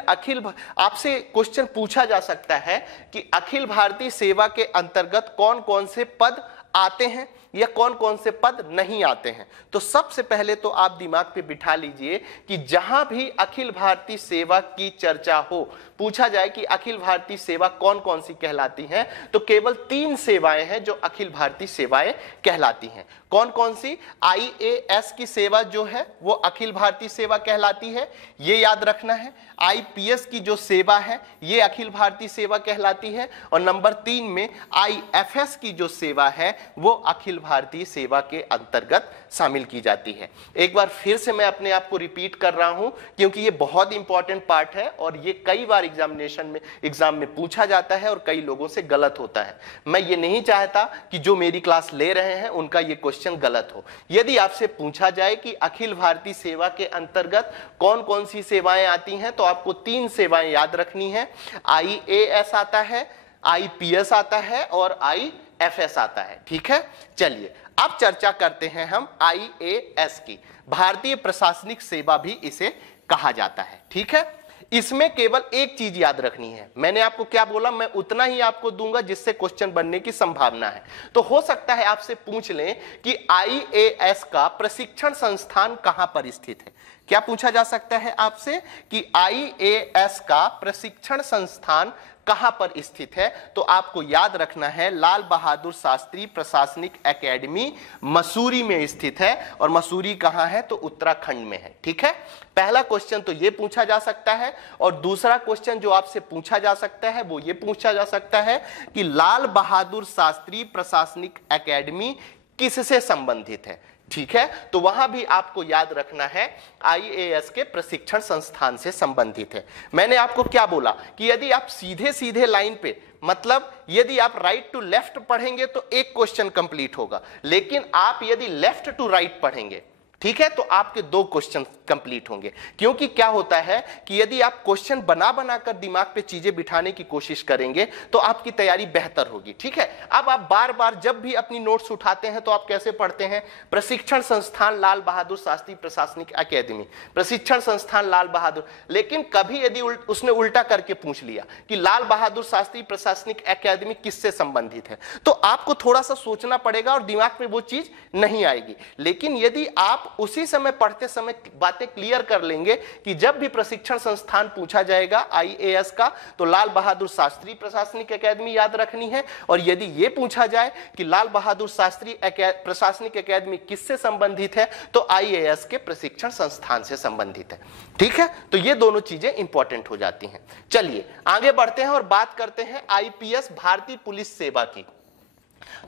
आपसे क्वेश्चन पूछा जा सकता है कि अखिल भारतीय सेवा के अंतर्गत कौन कौन से पद आते हैं या कौन कौन से पद नहीं आते हैं। तो सबसे पहले तो आप दिमाग पे बिठा लीजिए कि जहां भी अखिल भारतीय सेवा की चर्चा हो, पूछा जाए कि अखिल भारतीय सेवा कौन कौन सी कहलाती हैं, तो केवल 3 सेवाएं हैं जो अखिल भारतीय सेवाएं कहलाती हैं। कौन कौन सी? IAS की सेवा जो है वो अखिल भारतीय सेवा कहलाती है, ये याद रखना है। IPS की जो सेवा है ये अखिल भारतीय सेवा कहलाती है। और नंबर 3 में IFS की जो सेवा है वो अखिल भारतीय सेवा के अंतर्गत शामिल की जाती है। एक बार फिर से मैं अपने आप को रिपीट कर रहा हूं, क्योंकि ये बहुत इंपॉर्टेंट पार्ट है और ये कई बार एग्जाम में पूछा जाता है और कई लोगों से गलत होता है। मैं ये नहीं चाहता कि जो मेरी क्लास ले रहे हैं उनका ये क्वेश्चन गलत हो। यदि आपसे पूछा जाए कि अखिल भारतीय सेवा के अंतर्गत कौन कौन सी सेवाएं आती हैं, तो आपको 3 सेवाएं याद रखनी है। IAS आता है, IPS आता है और IFS आता है। ठीक है, चलिए अब चर्चा करते हैं हम IAS की। भारतीय प्रशासनिक सेवा भी इसे कहा जाता है। ठीक है, इसमें केवल एक चीज याद रखनी है। मैंने आपको क्या बोला, मैं उतना ही आपको दूंगा जिससे क्वेश्चन बनने की संभावना है। तो हो सकता है आपसे पूछ लें कि IAS का प्रशिक्षण संस्थान कहां पर स्थित है। क्या पूछा जा सकता है आपसे कि IAS का प्रशिक्षण संस्थान कहां पर स्थित है, तो आपको याद रखना है लाल बहादुर शास्त्री प्रशासनिक एकेडमी मसूरी में स्थित है। और मसूरी कहां है, तो उत्तराखंड में है। ठीक है, पहला क्वेश्चन तो यह पूछा जा सकता है। और दूसरा क्वेश्चन जो आपसे पूछा जा सकता है वो ये पूछा जा सकता है कि लाल बहादुर शास्त्री प्रशासनिक एकेडमी किससे संबंधित है। ठीक है, तो वहां भी आपको याद रखना है IAS के प्रशिक्षण संस्थान से संबंधित है। मैंने आपको क्या बोला कि यदि आप सीधे सीधे लाइन पे, मतलब यदि आप राइट टू लेफ्ट पढ़ेंगे तो एक क्वेश्चन कंप्लीट होगा, लेकिन आप यदि लेफ्ट टू राइट पढ़ेंगे, ठीक है, तो आपके 2 क्वेश्चन कंप्लीट होंगे। क्योंकि क्या होता है कि यदि आप क्वेश्चन बना बनाकर दिमाग पे चीजें बिठाने की कोशिश करेंगे तो आपकी तैयारी बेहतर होगी। ठीक है, अब आप बार बार जब भी अपनी नोट्स उठाते हैं तो आप कैसे पढ़ते हैं, प्रशिक्षण संस्थान लाल बहादुर शास्त्री प्रशासनिक एकेडमी, प्रशिक्षण संस्थान लाल बहादुर। लेकिन कभी यदि उसने उल्टा करके पूछ लिया कि लाल बहादुर शास्त्री प्रशासनिक एकेडमी किससे संबंधित है, तो आपको थोड़ा सा सोचना पड़ेगा और दिमाग में वो चीज नहीं आएगी। लेकिन यदि आप उसी समय पढ़ते समय बातें क्लियर कर लेंगे कि जब भी प्रशिक्षण संस्थान पूछा जाएगा IAS का, तो लाल बहादुर शास्त्री प्रशासनिक एकेडमी याद रखनी है। और यदि यह पूछा जाए कि लाल बहादुर शास्त्री प्रशासनिक एकेडमी किससे संबंधित है, तो IAS के प्रशिक्षण संस्थान से संबंधित है। ठीक है, तो ये दोनों चीजें इंपॉर्टेंट हो जाती हैं। चलिए आगे बढ़ते हैं और बात करते हैं IPS भारतीय पुलिस सेवा की।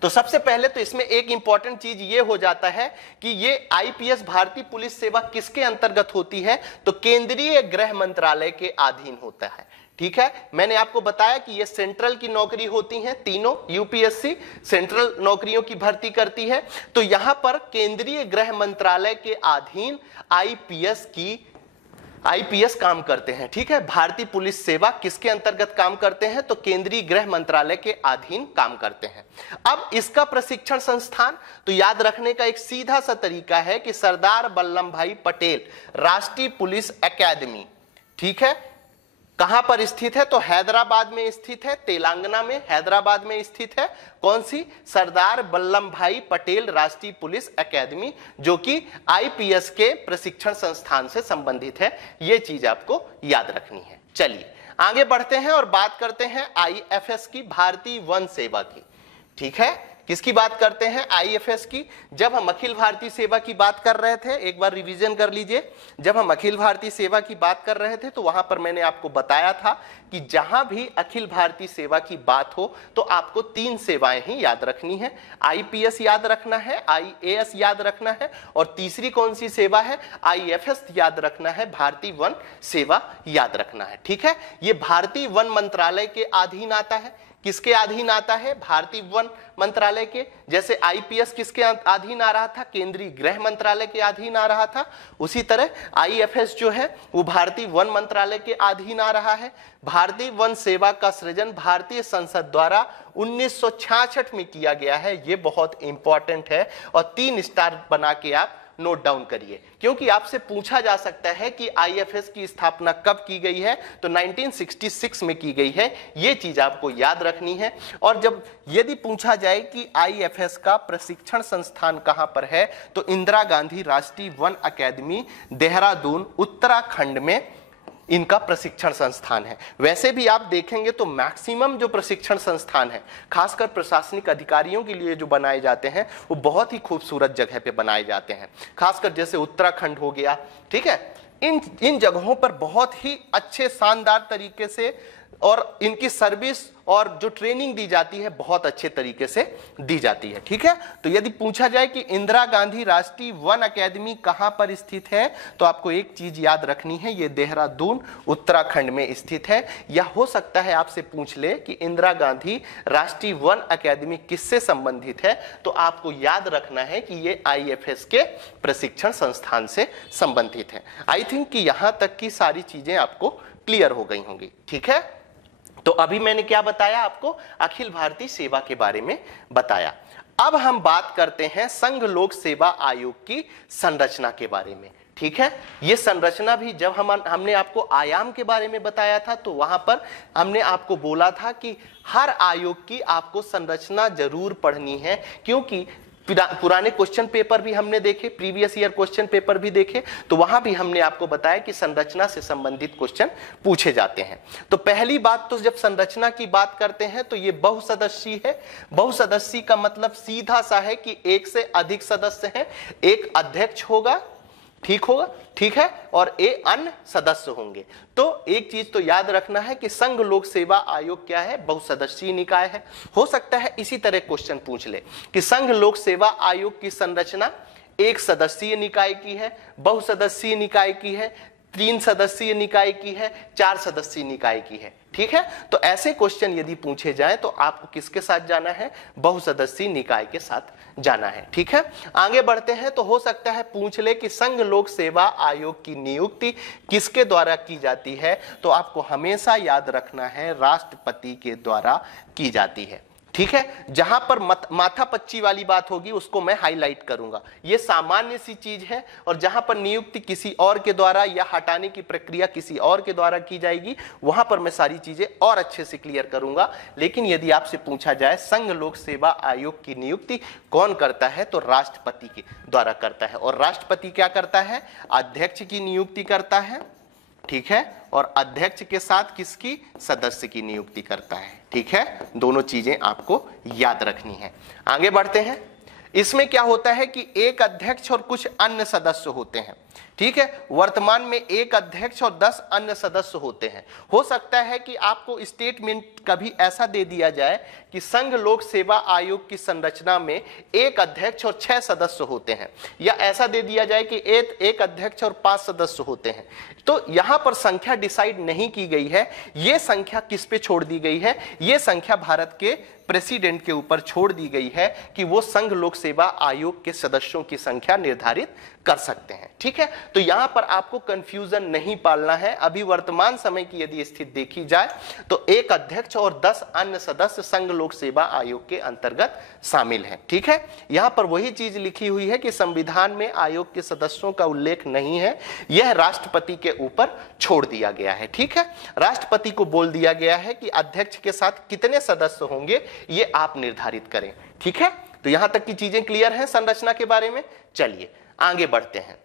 तो सबसे पहले तो इसमें एक इंपॉर्टेंट चीज ये हो जाता है कि ये आईपीएस भारतीय पुलिस सेवा किसके अंतर्गत होती है, तो केंद्रीय गृह मंत्रालय के अधीन होता है। ठीक है, मैंने आपको बताया कि ये सेंट्रल की नौकरी होती हैं, तीनों यूपीएससी सेंट्रल नौकरियों की भर्ती करती है। तो यहां पर केंद्रीय गृह मंत्रालय के अधीन आईपीएस काम करते हैं। ठीक है, भारतीय पुलिस सेवा किसके अंतर्गत काम करते हैं, तो केंद्रीय गृह मंत्रालय के अधीन काम करते हैं। अब इसका प्रशिक्षण संस्थान तो याद रखने का एक सीधा सा तरीका है कि सरदार वल्लभ भाई पटेल राष्ट्रीय पुलिस एकेडमी, ठीक है, कहां पर स्थित है, तो हैदराबाद में स्थित है, तेलंगाना में हैदराबाद में स्थित है। कौन सी, सरदार वल्लभ भाई पटेल राष्ट्रीय पुलिस एकेडमी, जो कि आईपीएस के प्रशिक्षण संस्थान से संबंधित है। यह चीज आपको याद रखनी है। चलिए आगे बढ़ते हैं और बात करते हैं आईएफएस की, भारतीय वन सेवा की। ठीक है, किसकी बात करते हैं, आईएफएस की। जब हम अखिल भारतीय सेवा की बात कर रहे थे, एक बार रिवीजन कर लीजिए, जब हम अखिल भारतीय सेवा की बात कर रहे थे तो वहां पर मैंने आपको बताया था कि जहां भी अखिल भारतीय सेवा की बात हो तो आपको 3 सेवाएं ही याद रखनी है। आईपीएस याद रखना है, आईएएस याद रखना है, और तीसरी कौन सी सेवा है, आईएफएस याद रखना है, भारतीय वन सेवा याद रखना है। ठीक है, ये भारतीय वन मंत्रालय के अधीन आता है। किसके अधीन आता है, भारतीय वन मंत्रालय के। जैसे आईपीएस किसके अधीन आ रहा था, केंद्रीय गृह मंत्रालय के अधीन आ रहा था, उसी तरह आईएफएस जो है वो भारतीय वन मंत्रालय के अधीन आ रहा है। भारतीय वन सेवा का सृजन भारतीय संसद द्वारा 1966 में किया गया है। ये बहुत इंपॉर्टेंट है और 3 स्टार बना के आप नोट डाउन करिए, क्योंकि आपसे पूछा जा सकता है कि आईएफएस की स्थापना कब की गई है, तो 1966 में की गई है। यह चीज आपको याद रखनी है। और जब यदि पूछा जाए कि आईएफएस का प्रशिक्षण संस्थान कहां पर है, तो इंदिरा गांधी राष्ट्रीय वन अकेडमी, देहरादून, उत्तराखंड में इनका प्रशिक्षण संस्थान है। वैसे भी आप देखेंगे तो मैक्सिमम जो प्रशिक्षण संस्थान है, खासकर प्रशासनिक अधिकारियों के लिए जो बनाए जाते हैं, वो बहुत ही खूबसूरत जगह पे बनाए जाते हैं। खासकर जैसे उत्तराखंड हो गया, ठीक है, इन जगहों पर बहुत ही अच्छे शानदार तरीके से और इनकी सर्विस और जो ट्रेनिंग दी जाती है बहुत अच्छे तरीके से दी जाती है। ठीक है, तो यदि पूछा जाए कि इंदिरा गांधी राष्ट्रीय वन अकेडमी कहां पर स्थित है, तो आपको एक चीज याद रखनी है, ये देहरादून उत्तराखंड में स्थित है। या हो सकता है आपसे पूछ ले कि इंदिरा गांधी राष्ट्रीय वन अकेडमी किससे संबंधित है, तो आपको याद रखना है कि ये आईएफएस के प्रशिक्षण संस्थान से संबंधित है। आई थिंक कि यहां तक की सारी चीजें आपको क्लियर हो गई होंगी। ठीक है, तो अभी मैंने क्या बताया आपको, अखिल भारतीय सेवा के बारे में बताया। अब हम बात करते हैं संघ लोक सेवा आयोग की संरचना के बारे में। ठीक है, ये संरचना भी जब हमने आपको आयाम के बारे में बताया था, तो वहां पर हमने आपको बोला था कि हर आयोग की आपको संरचना जरूर पढ़नी है, क्योंकि पुराने क्वेश्चन पेपर भी हमने देखे, प्रीवियस ईयर क्वेश्चन पेपर भी देखे, तो वहां भी हमने आपको बताया कि संरचना से संबंधित क्वेश्चन पूछे जाते हैं। तो पहली बात तो जब संरचना की बात करते हैं तो ये बहुसदस्यीय है। बहुसदस्यीय का मतलब सीधा सा है कि एक से अधिक सदस्य हैं, एक अध्यक्ष होगा, ठीक है, और अन्य सदस्य होंगे। तो एक चीज तो याद रखना है कि संघ लोक सेवा आयोग क्या है, बहुसदस्यीय निकाय है। हो सकता है इसी तरह क्वेश्चन पूछ ले कि संघ लोक सेवा आयोग की संरचना 1 सदस्यीय निकाय की है, बहुसदस्यीय निकाय की है, 3 सदस्यीय निकाय की है, 4 सदस्यीय निकाय की है। ठीक है, तो ऐसे क्वेश्चन यदि पूछे जाएं तो आपको किसके साथ जाना है, बहुसदस्यीय निकाय के साथ जाना है। ठीक है, आगे बढ़ते हैं। तो हो सकता है पूछ ले कि संघ लोक सेवा आयोग की नियुक्ति किसके द्वारा की जाती है, तो आपको हमेशा याद रखना है राष्ट्रपति के द्वारा की जाती है। ठीक है, जहां पर माथापच्ची वाली बात होगी उसको मैं हाईलाइट करूंगा, ये सामान्य सी चीज है। और जहां पर नियुक्ति किसी और के द्वारा या हटाने की प्रक्रिया किसी और के द्वारा की जाएगी, वहां पर मैं सारी चीजें और अच्छे से क्लियर करूंगा। लेकिन यदि आपसे पूछा जाए संघ लोक सेवा आयोग की नियुक्ति कौन करता है, तो राष्ट्रपति के द्वारा करता है। और राष्ट्रपति क्या करता है, अध्यक्ष की नियुक्ति करता है। ठीक है, और अध्यक्ष के साथ किसकी, सदस्य की नियुक्ति करता है। ठीक है, दोनों चीजें आपको याद रखनी है। आगे बढ़ते हैं। इसमें क्या होता है कि एक अध्यक्ष और कुछ अन्य सदस्य होते हैं। ठीक है। वर्तमान में एक अध्यक्ष और 10 अन्य सदस्य होते हैं। हो सकता है कि आपको स्टेटमेंट कभी ऐसा दे दिया जाए कि संघ लोक सेवा आयोग की संरचना में एक अध्यक्ष और 6 सदस्य होते हैं, या ऐसा दे दिया जाए कि एक अध्यक्ष और 5 सदस्य होते हैं। तो यहां पर संख्या डिसाइड नहीं की गई है। यह संख्या किस पे छोड़ दी गई है? यह संख्या भारत के प्रेसिडेंट के ऊपर छोड़ दी गई है कि वो संघ लोक सेवा आयोग के सदस्यों की संख्या निर्धारित कर सकते हैं। ठीक है, तो यहां पर आपको कंफ्यूजन नहीं पालना है। अभी वर्तमान समय की यदि स्थिति देखी जाए तो एक अध्यक्ष और 10 अन्य सदस्य संघ लोक सेवा आयोग के अंतर्गत शामिल हैं। ठीक है, यहां पर वही चीज लिखी हुई है कि संविधान में आयोग के सदस्यों का उल्लेख नहीं है, यह राष्ट्रपति के ऊपर छोड़ दिया गया है। ठीक है, राष्ट्रपति को बोल दिया गया है कि अध्यक्ष के साथ कितने सदस्य होंगे ये आप निर्धारित करें। ठीक है, तो यहां तक की चीजें क्लियर हैं संरचना के बारे में। चलिए आगे बढ़ते हैं।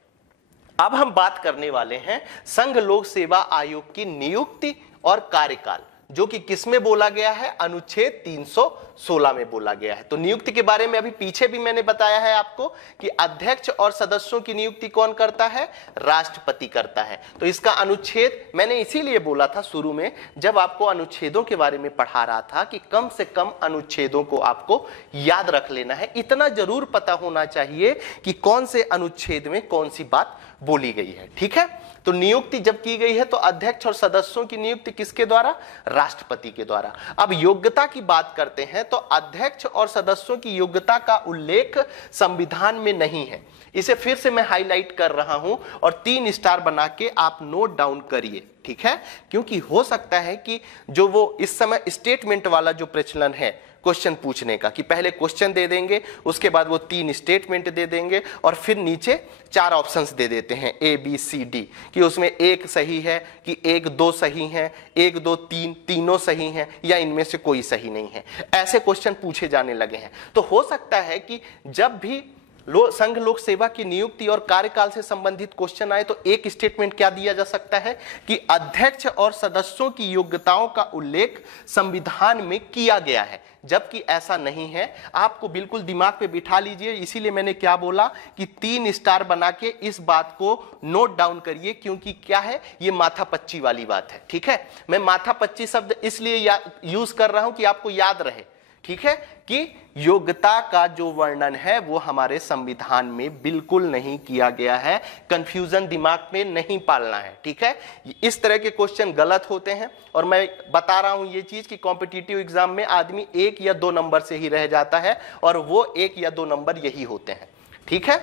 अब हम बात करने वाले हैं संघ लोक सेवा आयोग की नियुक्ति और कार्यकाल, जो कि किसमें बोला गया है? अनुच्छेद 316 में बोला गया है। तो नियुक्ति के बारे में अभी पीछे भी मैंने बताया है आपको कि अध्यक्ष और सदस्यों की नियुक्ति कौन करता है? राष्ट्रपति करता है। तो इसका अनुच्छेद मैंने इसीलिए बोला था शुरू में जब आपको अनुच्छेदों के बारे में पढ़ा रहा था कि कम से कम अनुच्छेदों को आपको याद रख लेना है। इतना जरूर पता होना चाहिए कि कौन से अनुच्छेद में कौन सी बात बोली गई है। ठीक है, तो नियुक्ति जब की गई है तो अध्यक्ष और सदस्यों की नियुक्ति किसके द्वारा? राष्ट्रपति के द्वारा। अब योग्यता की बात करते हैं तो अध्यक्ष और सदस्यों की योग्यता का उल्लेख संविधान में नहीं है। इसे फिर से मैं हाईलाइट कर रहा हूं और 3 स्टार बना के आप नोट डाउन करिए। ठीक है, क्योंकि हो सकता है कि जो वो इस समय स्टेटमेंट वाला जो प्रचलन है क्वेश्चन पूछने का, कि पहले क्वेश्चन दे देंगे, उसके बाद वो 3 स्टेटमेंट दे देंगे और फिर नीचे 4 ऑप्शंस दे देते हैं ABCD, कि उसमें 1 सही है कि 1-2 सही है, 1-2-3 तीनों सही हैं, या इनमें से कोई सही नहीं है। ऐसे क्वेश्चन पूछे जाने लगे हैं। तो हो सकता है कि जब भी संघ लोक सेवा की नियुक्ति और कार्यकाल से संबंधित क्वेश्चन आए तो एक स्टेटमेंट क्या दिया जा सकता है कि अध्यक्ष और सदस्यों की योग्यताओं का उल्लेख संविधान में किया गया है, जबकि ऐसा नहीं है। आपको बिल्कुल दिमाग पे बिठा लीजिए। इसीलिए मैंने क्या बोला कि 3 स्टार बना के इस बात को नोट डाउन करिए, क्योंकि क्या है, ये माथापच्ची वाली बात है। ठीक है, मैं माथापच्ची शब्द इसलिए यूज कर रहा हूं कि आपको याद रहे। ठीक है, कि योग्यता का जो वर्णन है वो हमारे संविधान में बिल्कुल नहीं किया गया है। कंफ्यूजन दिमाग में नहीं पालना है। ठीक है, इस तरह के क्वेश्चन गलत होते हैं और मैं बता रहा हूं ये चीज कि कॉम्पिटिटिव एग्जाम में आदमी 1 या 2 नंबर से ही रह जाता है और वो 1 या 2 नंबर यही होते हैं। ठीक है,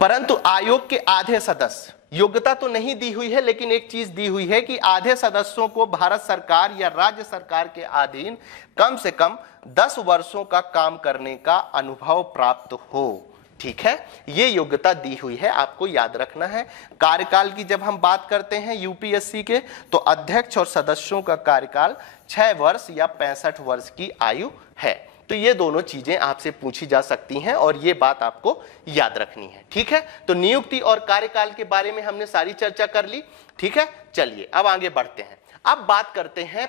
परंतु आयोग के आधे सदस्य, योग्यता तो नहीं दी हुई है लेकिन एक चीज दी हुई है कि आधे सदस्यों को भारत सरकार या राज्य सरकार के अधीन कम से कम 10 वर्षों का काम करने का अनुभव प्राप्त हो। ठीक है, ये योग्यता दी हुई है, आपको याद रखना है। कार्यकाल की जब हम बात करते हैं यूपीएससी के, तो अध्यक्ष और सदस्यों का कार्यकाल 6 वर्ष या 65 वर्ष की आयु है। तो ये दोनों चीजें आपसे पूछी जा सकती हैं और ये बात आपको याद रखनी है। ठीक है, तो नियुक्ति और कार्यकाल के बारे में हमने सारी चर्चा कर ली। ठीक है, चलिए अब आगे बढ़ते हैं। अब बात करते हैं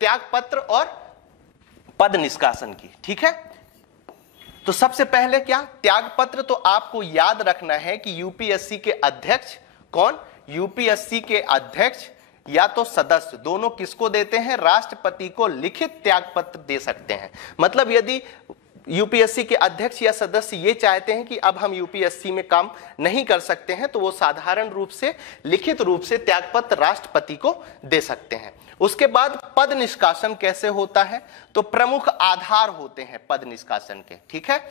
त्यागपत्र और पद निष्कासन की। ठीक है, तो सबसे पहले क्या, त्यागपत्र तो आपको याद रखना है कि यूपीएससी के अध्यक्ष कौन? यूपीएससी के अध्यक्ष या तो सदस्य, दोनों किसको देते हैं? राष्ट्रपति को लिखित त्यागपत्र दे सकते हैं। मतलब यदि यूपीएससी के अध्यक्ष या सदस्य ये चाहते हैं कि अब हम यूपीएससी में काम नहीं कर सकते हैं, तो वो साधारण रूप से लिखित रूप से त्यागपत्र राष्ट्रपति को दे सकते हैं। उसके बाद पद निष्कासन कैसे होता है? तो प्रमुख आधार होते हैं पद निष्कासन के। ठीक है,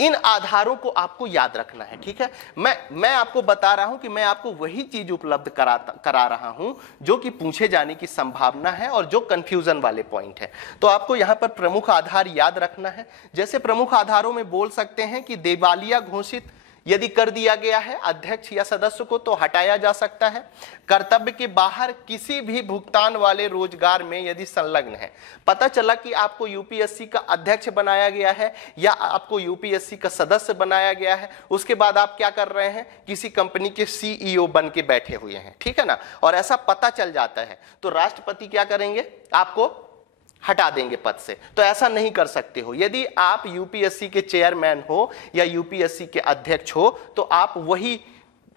इन आधारों को आपको याद रखना है। ठीक है, मैं आपको बता रहा हूं कि मैं आपको वही चीज उपलब्ध करा रहा हूं जो कि पूछे जाने की संभावना है और जो कंफ्यूजन वाले पॉइंट है। तो आपको यहां पर प्रमुख आधार याद रखना है। जैसे प्रमुख आधारों में बोल सकते हैं कि दिवालिया घोषित यदि कर दिया गया है अध्यक्ष या सदस्य को तो हटाया जा सकता है। कर्तव्य के बाहर किसी भी भुगतान वाले रोजगार में यदि संलग्न है, पता चला कि आपको यूपीएससी का अध्यक्ष बनाया गया है या आपको यूपीएससी का सदस्य बनाया गया है, उसके बाद आप क्या कर रहे हैं, किसी कंपनी के सीईओ बन के बैठे हुए हैं। ठीक है ना, और ऐसा पता चल जाता है तो राष्ट्रपति क्या करेंगे, आपको हटा देंगे पद से। तो ऐसा नहीं कर सकते हो। यदि आप यूपीएससी के चेयरमैन हो या यूपीएससी के अध्यक्ष हो तो आप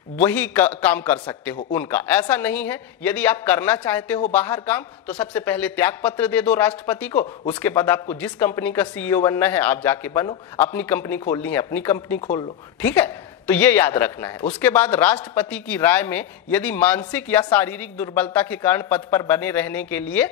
वही काम कर सकते हो उनका। ऐसा नहीं है। यदि आप करना चाहते हो बाहर काम तो सबसे पहले त्याग पत्र दे दो राष्ट्रपति को, उसके बाद आपको जिस कंपनी का सीईओ बनना है आप जाके बनो। अपनी कंपनी खोलनी है अपनी कंपनी खोल लो, ठीक है। तो ये याद रखना है। उसके बाद राष्ट्रपति की राय में यदि मानसिक या शारीरिक दुर्बलता के कारण पद पर बने रहने के लिए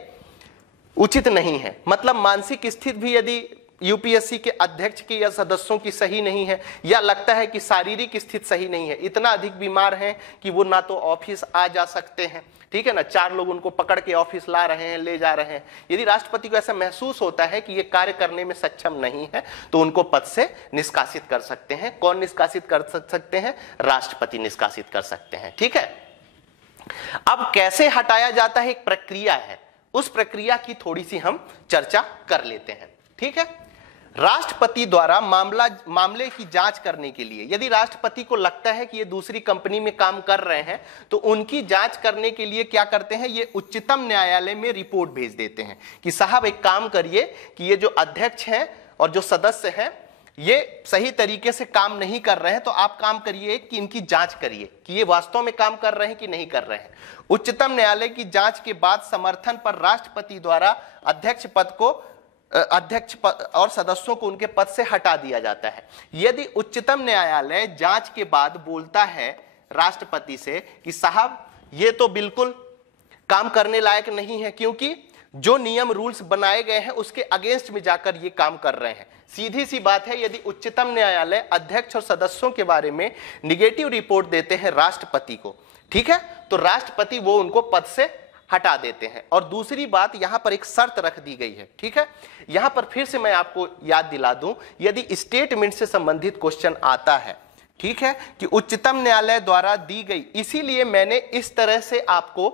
उचित नहीं है, मतलब मानसिक स्थिति भी यदि यूपीएससी के अध्यक्ष की या सदस्यों की सही नहीं है, या लगता है कि शारीरिक स्थिति सही नहीं है, इतना अधिक बीमार हैं कि वो ना तो ऑफिस आ जा सकते हैं, ठीक है ना, 4 लोग उनको पकड़ के ऑफिस ला रहे हैं, ले जा रहे हैं, यदि राष्ट्रपति को ऐसा महसूस होता है कि ये कार्य करने में सक्षम नहीं है तो उनको पद से निष्कासित कर सकते हैं। कौन निष्कासित कर सकते हैं? राष्ट्रपति निष्कासित कर सकते हैं, ठीक है। अब कैसे हटाया जाता है, एक प्रक्रिया है, उस प्रक्रिया की थोड़ी सी हम चर्चा कर लेते हैं, ठीक है। राष्ट्रपति द्वारा मामले की जांच करने के लिए यदि राष्ट्रपति को लगता है कि ये दूसरी कंपनी में काम कर रहे हैं तो उनकी जांच करने के लिए क्या करते हैं, ये उच्चतम न्यायालय में रिपोर्ट भेज देते हैं कि साहब एक काम करिए कि ये जो अध्यक्ष हैं और जो सदस्य हैं ये सही तरीके से काम नहीं कर रहे हैं, तो आप काम करिए कि इनकी जांच करिए कि ये वास्तव में काम कर रहे हैं कि नहीं कर रहे हैं। उच्चतम न्यायालय की जांच के बाद समर्थन पर राष्ट्रपति द्वारा अध्यक्ष पद और सदस्यों को उनके पद से हटा दिया जाता है। यदि उच्चतम न्यायालय जांच के बाद बोलता है राष्ट्रपति से कि साहब ये तो बिल्कुल काम करने लायक नहीं है, क्योंकि जो नियम रूल्स बनाए गए हैं उसके अगेंस्ट में जाकर ये काम कर रहे हैं। सीधी सी बात है, यदि उच्चतम न्यायालय अध्यक्ष और सदस्यों के बारे में निगेटिव रिपोर्ट देते हैं राष्ट्रपति को, ठीक है, तो राष्ट्रपति वो उनको पद से हटा देते हैं। और दूसरी बात, यहां पर एक शर्त रख दी गई है, ठीक है। यहां पर फिर से मैं आपको याद दिला दूं, यदि स्टेटमेंट से संबंधित क्वेश्चन आता है, ठीक है, कि उच्चतम न्यायालय द्वारा दी गई, इसीलिए मैंने इस तरह से आपको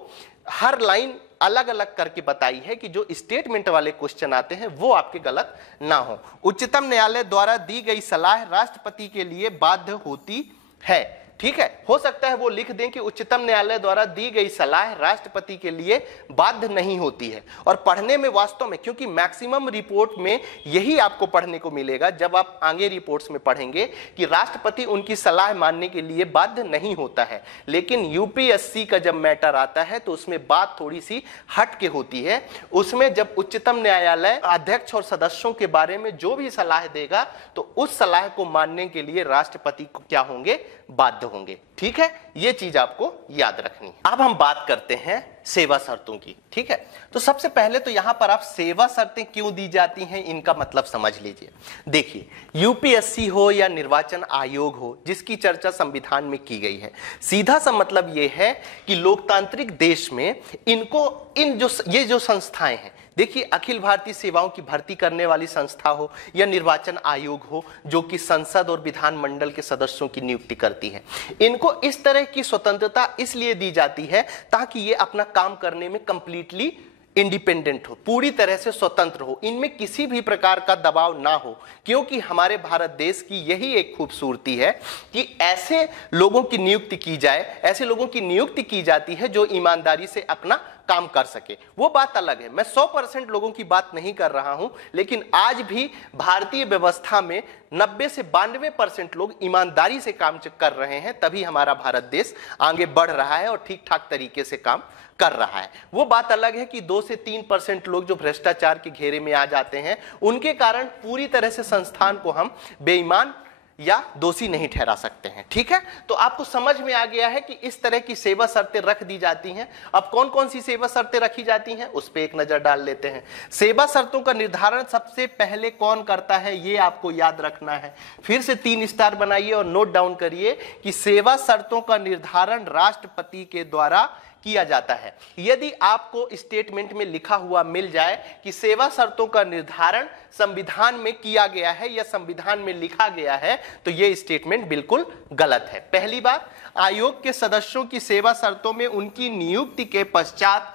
हर लाइन अलग अलग करके बताई है कि जो स्टेटमेंट वाले क्वेश्चन आते हैं वो आपके गलत ना हो। उच्चतम न्यायालय द्वारा दी गई सलाह राष्ट्रपति के लिए बाध्य होती है, ठीक है। हो सकता है वो लिख दें कि उच्चतम न्यायालय द्वारा दी गई सलाह राष्ट्रपति के लिए बाध्य नहीं होती है। और पढ़ने में वास्तव में, क्योंकि मैक्सिमम रिपोर्ट में यही आपको पढ़ने को मिलेगा जब आप आगे रिपोर्ट्स में पढ़ेंगे कि राष्ट्रपति उनकी सलाह मानने के लिए बाध्य नहीं होता है। लेकिन यूपीएससी का जब मैटर आता है तो उसमें बात थोड़ी सी हट के होती है। उसमें जब उच्चतम न्यायालय अध्यक्ष और सदस्यों के बारे में जो भी सलाह देगा तो उस सलाह को मानने के लिए राष्ट्रपति को क्या होंगे, बाध्य होंगे, ठीक है। यह चीज आपको याद रखनी है। अब हम बात करते हैं सेवा शर्तों की, ठीक है। तो सबसे पहले तो यहां पर आप सेवा शर्तें क्यों दी जाती हैं इनका मतलब समझ लीजिए। देखिए, यूपीएससी हो या निर्वाचन आयोग हो जिसकी चर्चा संविधान में की गई है, सीधा सा मतलब यह है कि लोकतांत्रिक देश में ये जो संस्थाएं हैं, देखिए अखिल भारतीय सेवाओं की भर्ती करने वाली संस्था हो या निर्वाचन आयोग हो जो कि संसद और विधानमंडल के सदस्यों की नियुक्ति करती है, इनको इस तरह की स्वतंत्रता इसलिए दी जाती है ताकि ये अपना काम करने में कंप्लीटली इंडिपेंडेंट हो, पूरी तरह से स्वतंत्र हो, इनमें किसी भी प्रकार का दबाव ना हो। क्योंकि हमारे भारत देश की यही एक खूबसूरती है कि ऐसे लोगों की नियुक्ति की जाए, ऐसे लोगों की नियुक्ति की जाती है जो ईमानदारी से अपना काम कर सके। वो बात अलग है, मैं 100% लोगों की बात नहीं कर रहा हूं, लेकिन आज भी भारतीय व्यवस्था में 90 से 92% लोग ईमानदारी से काम कर रहे हैं, तभी हमारा भारत देश आगे बढ़ रहा है और ठीक ठाक तरीके से काम कर रहा है। वो बात अलग है कि 2 से 3% लोग जो भ्रष्टाचार के घेरे में आ जाते हैं, उनके कारण पूरी तरह से संस्थान को हम बेईमान या दोषी नहीं ठहरा सकते हैं, ठीक है। तो आपको समझ में आ गया है कि इस तरह की सेवा शर्तें रख दी जाती हैं। अब कौन कौन सी सेवा शर्तें रखी जाती हैं उस पर एक नजर डाल लेते हैं। सेवा शर्तों का निर्धारण सबसे पहले कौन करता है ये आपको याद रखना है। फिर से 3 स्टार बनाइए और नोट डाउन करिए कि सेवा शर्तों का निर्धारण राष्ट्रपति के द्वारा किया जाता है। यदि आपको स्टेटमेंट में लिखा हुआ मिल जाए कि सेवा शर्तों का निर्धारण संविधान में किया गया है या संविधान में लिखा गया है, तो यह स्टेटमेंट बिल्कुल गलत है। पहली बात, आयोग के सदस्यों की सेवा शर्तों में उनकी नियुक्ति के पश्चात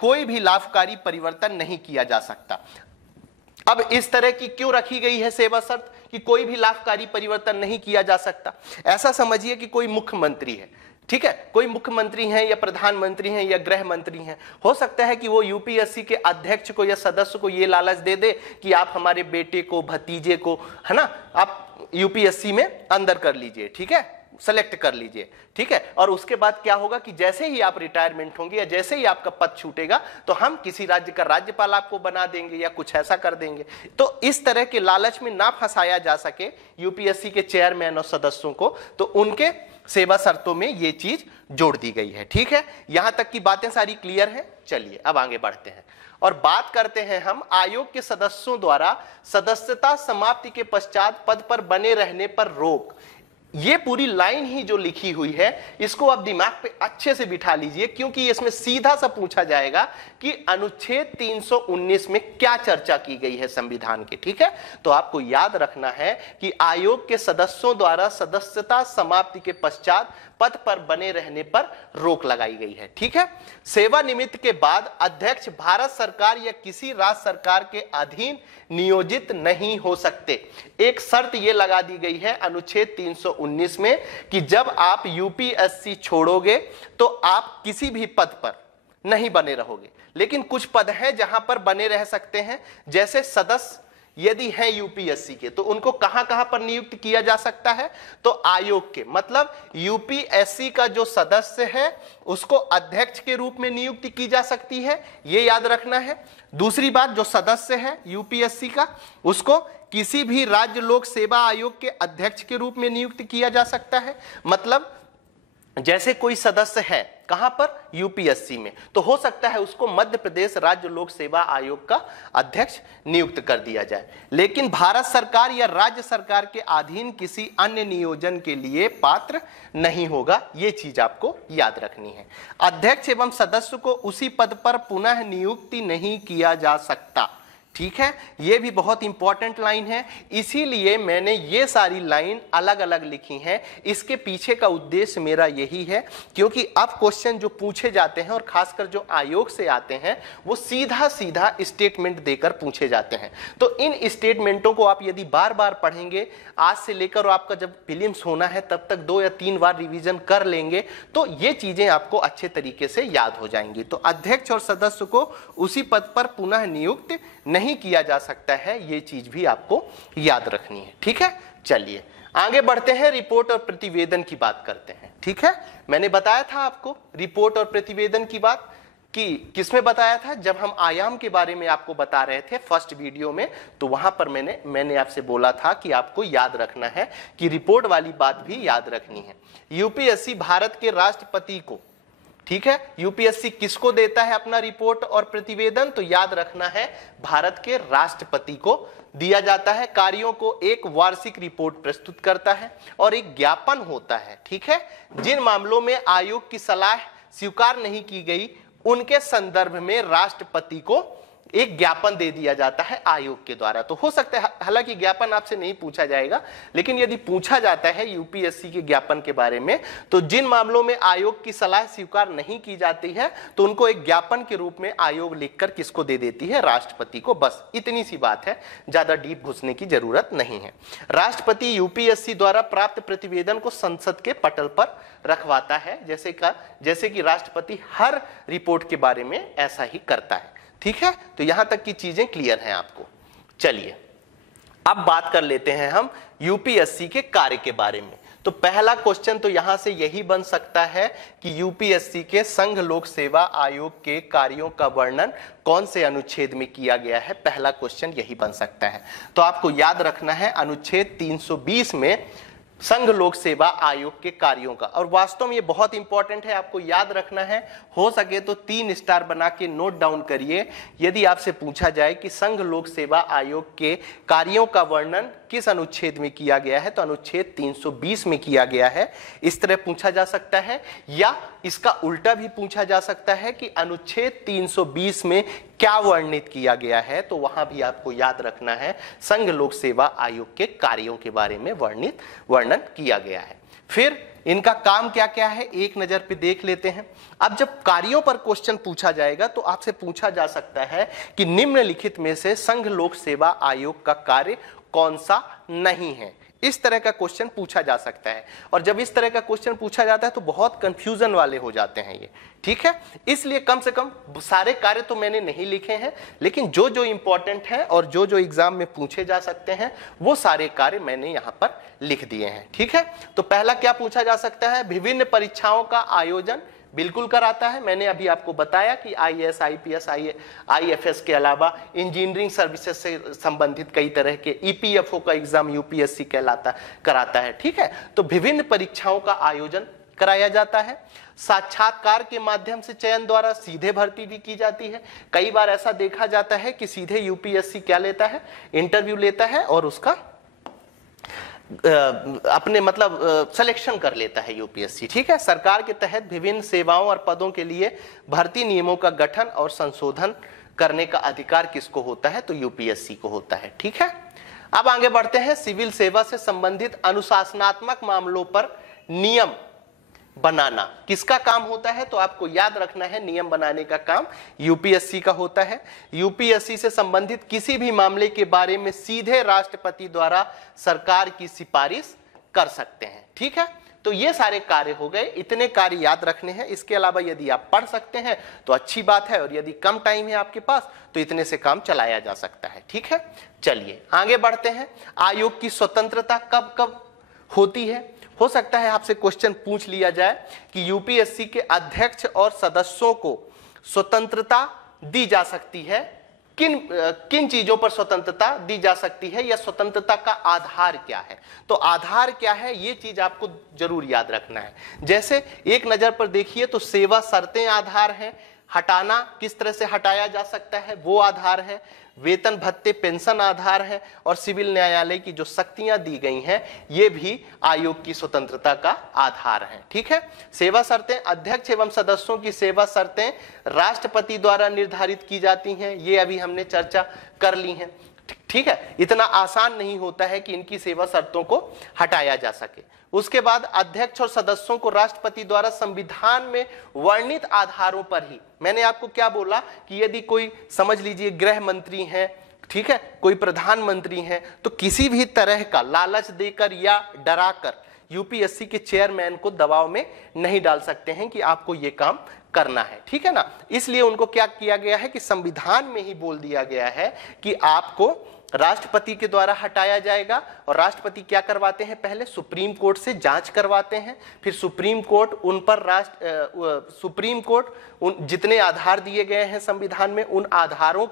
कोई भी लाभकारी परिवर्तन नहीं किया जा सकता। अब इस तरह की क्यों रखी गई है सेवा शर्त कि कोई भी लाभकारी परिवर्तन नहीं किया जा सकता? ऐसा समझिए कि कोई मुख्यमंत्री है, ठीक है, कोई मुख्यमंत्री हैं या प्रधानमंत्री हैं या गृह मंत्री हैं, हो सकता है कि वो यूपीएससी के अध्यक्ष को या सदस्य को ये लालच दे दे कि आप हमारे बेटे को, भतीजे को, है ना, आप यूपीएससी में अंदर कर लीजिए, ठीक है, सेलेक्ट कर लीजिए, ठीक है। और उसके बाद क्या होगा कि जैसे ही आप रिटायरमेंट होंगे या जैसे ही आपका पद छूटेगा तो हम किसी राज्य का राज्यपाल आपको बना देंगे या कुछ ऐसा कर देंगे। तो इस तरह के लालच में ना फंसाया जा सके यूपीएससी के चेयरमैन और सदस्यों को, तो उनके सेवा शर्तों में ये चीज जोड़ दी गई है, ठीक है। यहां तक की बातें सारी क्लियर हैं। चलिए अब आगे बढ़ते हैं और बात करते हैं हम आयोग के सदस्यों द्वारा सदस्यता समाप्ति के पश्चात पद पर बने रहने पर रोक। ये पूरी लाइन ही जो लिखी हुई है इसको आप दिमाग पे अच्छे से बिठा लीजिए, क्योंकि इसमें सीधा सा पूछा जाएगा कि अनुच्छेद 319 में क्या चर्चा की गई है संविधान के, ठीक है। तो आपको याद रखना है कि आयोग के सदस्यों द्वारा सदस्यता समाप्ति के पश्चात पद पर बने रहने पर रोक लगाई गई है, ठीक है। सेवानिवृत्ति के बाद अध्यक्ष भारत सरकार या किसी राज्य सरकार के अधीन नियोजित नहीं हो सकते। एक शर्त यह लगा दी गई है अनुच्छेद 319 में कि जब आप यूपीएससी छोड़ोगे तो आप किसी भी पद पर नहीं बने रहोगे, लेकिन कुछ पद हैं जहां पर बने रह सकते हैं। जैसे सदस्य यदि हैं यूपीएससी के तो उनको कहां कहां पर नियुक्त किया जा सकता है, तो आयोग के, मतलब यूपीएससी का जो सदस्य है उसको अध्यक्ष के रूप में नियुक्ति की जा सकती है, ये याद रखना है। दूसरी बात, जो सदस्य है यूपीएससी का उसको किसी भी राज्य लोक सेवा आयोग के अध्यक्ष के रूप में नियुक्त किया जा सकता है। मतलब जैसे कोई सदस्य है कहां पर, यूपीएससी में, तो हो सकता है उसको मध्य प्रदेश राज्य लोक सेवा आयोग का अध्यक्ष नियुक्त कर दिया जाए, लेकिन भारत सरकार या राज्य सरकार के अधीन किसी अन्य नियोजन के लिए पात्र नहीं होगा। यह चीज आपको याद रखनी है। अध्यक्ष एवं सदस्य को उसी पद पर पुनः नियुक्ति नहीं किया जा सकता, ठीक है। यह भी बहुत इंपॉर्टेंट लाइन है, इसीलिए मैंने ये सारी लाइन अलग अलग लिखी हैं। इसके पीछे का उद्देश्य मेरा यही है, क्योंकि अब क्वेश्चन जो पूछे जाते हैं और खासकर जो आयोग से आते हैं वो सीधा सीधा स्टेटमेंट देकर पूछे जाते हैं। तो इन स्टेटमेंटों को आप यदि बार बार पढ़ेंगे, आज से लेकर आपका जब प्रीलिम्स होना है तब तक 2 या 3 बार रिवीजन कर लेंगे, तो ये चीजें आपको अच्छे तरीके से याद हो जाएंगी। तो अध्यक्ष और सदस्य को उसी पद पर पुनः नियुक्त नहीं किया जा सकता है, ये चीज भी आपको याद रखनी है, ठीक है। चलिए आगे बढ़ते हैं, रिपोर्ट और प्रतिवेदन की बात करते हैं, ठीक है। मैंने बताया था आपको रिपोर्ट और प्रतिवेदन की बात कि किसमें बताया था, जब हम आयाम के बारे में आपको बता रहे थे फर्स्ट वीडियो में, तो वहां पर मैंने आपसे बोला था कि आपको याद रखना है कि रिपोर्ट वाली बात भी याद रखनी है। यूपीएससी भारत के राष्ट्रपति को, ठीक है, यूपीएससी किसको देता है अपना रिपोर्ट और प्रतिवेदन, तो याद रखना है भारत के राष्ट्रपति को दिया जाता है। कार्यों को एक वार्षिक रिपोर्ट प्रस्तुत करता है और एक ज्ञापन होता है, ठीक है। जिन मामलों में आयोग की सलाह स्वीकार नहीं की गई उनके संदर्भ में राष्ट्रपति को एक ज्ञापन दे दिया जाता है आयोग के द्वारा। तो हो सकता है, हालांकि ज्ञापन आपसे नहीं पूछा जाएगा, लेकिन यदि पूछा जाता है यूपीएससी के ज्ञापन के बारे में, तो जिन मामलों में आयोग की सलाह स्वीकार नहीं की जाती है तो उनको एक ज्ञापन के रूप में आयोग लिखकर किसको दे देती है, राष्ट्रपति को। बस इतनी सी बात है, ज्यादा डीप घुसने की जरूरत नहीं है। राष्ट्रपति यूपीएससी द्वारा प्राप्त प्रतिवेदन को संसद के पटल पर रखवाता है, जैसे कि राष्ट्रपति हर रिपोर्ट के बारे में ऐसा ही करता है, ठीक है। तो यहां तक की चीजें क्लियर हैं आपको। चलिए अब बात कर लेते हैं हम यूपीएससी के कार्य के बारे में। तो पहला क्वेश्चन तो यहां से यही बन सकता है कि यूपीएससी के संघ लोक सेवा आयोग के कार्यों का वर्णन कौन से अनुच्छेद में किया गया है, पहला क्वेश्चन यही बन सकता है। तो आपको याद रखना है अनुच्छेद 320 में संघ लोक सेवा आयोग के कार्यों का, और वास्तव में ये बहुत इंपॉर्टेंट है, आपको याद रखना है। हो सके तो 3 स्टार बना के नोट डाउन करिए। यदि आपसे पूछा जाए कि संघ लोक सेवा आयोग के कार्यों का वर्णन किस अनुच्छेद में किया गया है, तो अनुच्छेद 320 में किया गया है, इस तरह पूछा जा सकता है। या इसका उल्टा भी पूछा जा सकता है कि अनुच्छेद 320 में क्या वर्णित किया गया है, तो वहां भी आपको याद रखना है संघ लोक सेवा आयोग के कार्यों के बारे में वर्णन किया गया है। फिर इनका काम क्या क्या है एक नजर पे देख लेते हैं। अब जब कार्यों पर क्वेश्चन पूछा जाएगा तो आपसे पूछा जा सकता है कि निम्नलिखित में से संघ लोक सेवा आयोग का कार्य कौन सा नहीं है। इस तरह का क्वेश्चन पूछा जा सकता है, और जब इस तरह का क्वेश्चन पूछा जाता है तो बहुत कंफ्यूजन वाले हो जाते हैं ये, ठीक है। इसलिए कम से कम सारे कार्य तो मैंने नहीं लिखे हैं, लेकिन जो जो इंपॉर्टेंट है और जो जो एग्जाम में पूछे जा सकते हैं वो सारे कार्य मैंने यहां पर लिख दिए हैं, ठीक है। तो पहला क्या पूछा जा सकता है, विभिन्न परीक्षाओं का आयोजन बिल्कुल कराता है। मैंने अभी आपको बताया कि आईएएस, आईपीएस, आईएफएस के अलावा इंजीनियरिंग सर्विसेज से संबंधित कई तरह के ईपीएफओ का एग्जाम यूपीएससी कराता है, ठीक है। तो विभिन्न परीक्षाओं का आयोजन कराया जाता है। साक्षात्कार के माध्यम से चयन द्वारा सीधे भर्ती भी की जाती है। कई बार ऐसा देखा जाता है कि सीधे यूपीएससी क्या लेता है, इंटरव्यू लेता है और उसका अपने मतलब सिलेक्शन कर लेता है यूपीएससी, ठीक है। सरकार के तहत विभिन्न सेवाओं और पदों के लिए भर्ती नियमों का गठन और संशोधन करने का अधिकार किसको होता है, तो यूपीएससी को होता है, ठीक है। अब आगे बढ़ते हैं, सिविल सेवा से संबंधित अनुशासनात्मक मामलों पर नियम बनाना किसका काम होता है, तो आपको याद रखना है नियम बनाने का काम यूपीएससी का होता है। यूपीएससी से संबंधित किसी भी मामले के बारे में सीधे राष्ट्रपति द्वारा सरकार की सिफारिश कर सकते हैं, ठीक है। तो ये सारे कार्य हो गए, इतने कार्य याद रखने हैं। इसके अलावा यदि आप पढ़ सकते हैं तो अच्छी बात है, और यदि कम टाइम है आपके पास तो इतने से काम चलाया जा सकता है, ठीक है। चलिए आगे बढ़ते हैं। आयोग की स्वतंत्रता कब कब होती है, हो सकता है आपसे क्वेश्चन पूछ लिया जाए कि यूपीएससी के अध्यक्ष और सदस्यों को स्वतंत्रता दी जा सकती है, किन चीजों पर स्वतंत्रता दी जा सकती है, या स्वतंत्रता का आधार क्या है। तो आधार क्या है ये चीज आपको जरूर याद रखना है। जैसे एक नजर पर देखिए तो सेवा शर्तें आधार है, हटाना किस तरह से हटाया जा सकता है वो आधार है, वेतन भत्ते पेंशन आधार है, और सिविल न्यायालय की जो शक्तियां दी गई हैं ये भी आयोग की स्वतंत्रता का आधार है, ठीक है। सेवा शर्तें, अध्यक्ष एवं सदस्यों की सेवा शर्तें राष्ट्रपति द्वारा निर्धारित की जाती हैं, ये अभी हमने चर्चा कर ली है, ठीक है। इतना आसान नहीं होता है कि इनकी सेवा शर्तों को हटाया जा सके। उसके बाद अध्यक्ष और सदस्यों को राष्ट्रपति द्वारा संविधान में वर्णित आधारों पर ही, मैंने आपको क्या बोला कि यदि कोई समझ लीजिए गृह मंत्री है, ठीक है, कोई प्रधानमंत्री है, तो किसी भी तरह का लालच देकर या डराकर यूपीएससी के चेयरमैन को दबाव में नहीं डाल सकते हैं कि आपको ये काम करना है, ठीक है ना। इसलिए उनको क्या किया गया है कि संविधान में ही बोल दिया गया है कि आपको राष्ट्रपति के द्वारा हटाया जाएगा, और राष्ट्रपति क्या करवाते हैं, पहले सुप्रीम कोर्ट से जांच करवाते हैं, फिर सुप्रीम कोर्ट उन पर जितने आधार दिए गए हैं संविधान में उन आधारों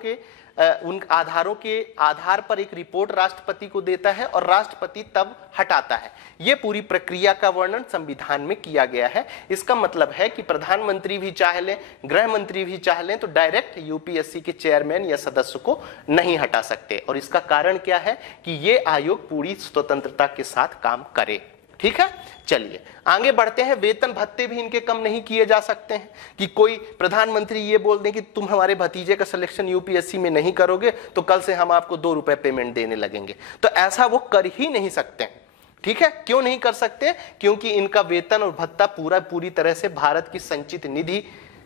के आधार पर एक रिपोर्ट राष्ट्रपति को देता है, और राष्ट्रपति तब हटाता है। यह पूरी प्रक्रिया का वर्णन संविधान में किया गया है। इसका मतलब है कि प्रधानमंत्री भी चाह लें, गृह मंत्री भी चाह लें, तो डायरेक्ट यूपीएससी के चेयरमैन या सदस्य को नहीं हटा सकते। और इसका कारण क्या है कि ये आयोग पूरी स्वतंत्रता के साथ काम करे, ठीक है। चलिए आगे बढ़ते हैं। वेतन भत्ते भी इनके कम नहीं किए जा सकते हैं कि कोई प्रधानमंत्री ये बोल दें कि तुम हमारे भतीजे का सिलेक्शन यूपीएससी में नहीं करोगे तो कल से हम आपको 2 रुपए पेमेंट देने लगेंगे, तो ऐसा वो कर ही नहीं सकते हैं, ठीक है। क्यों नहीं कर सकते, क्योंकि इनका वेतन और भत्ता पूरी तरह से भारत की संचित निधि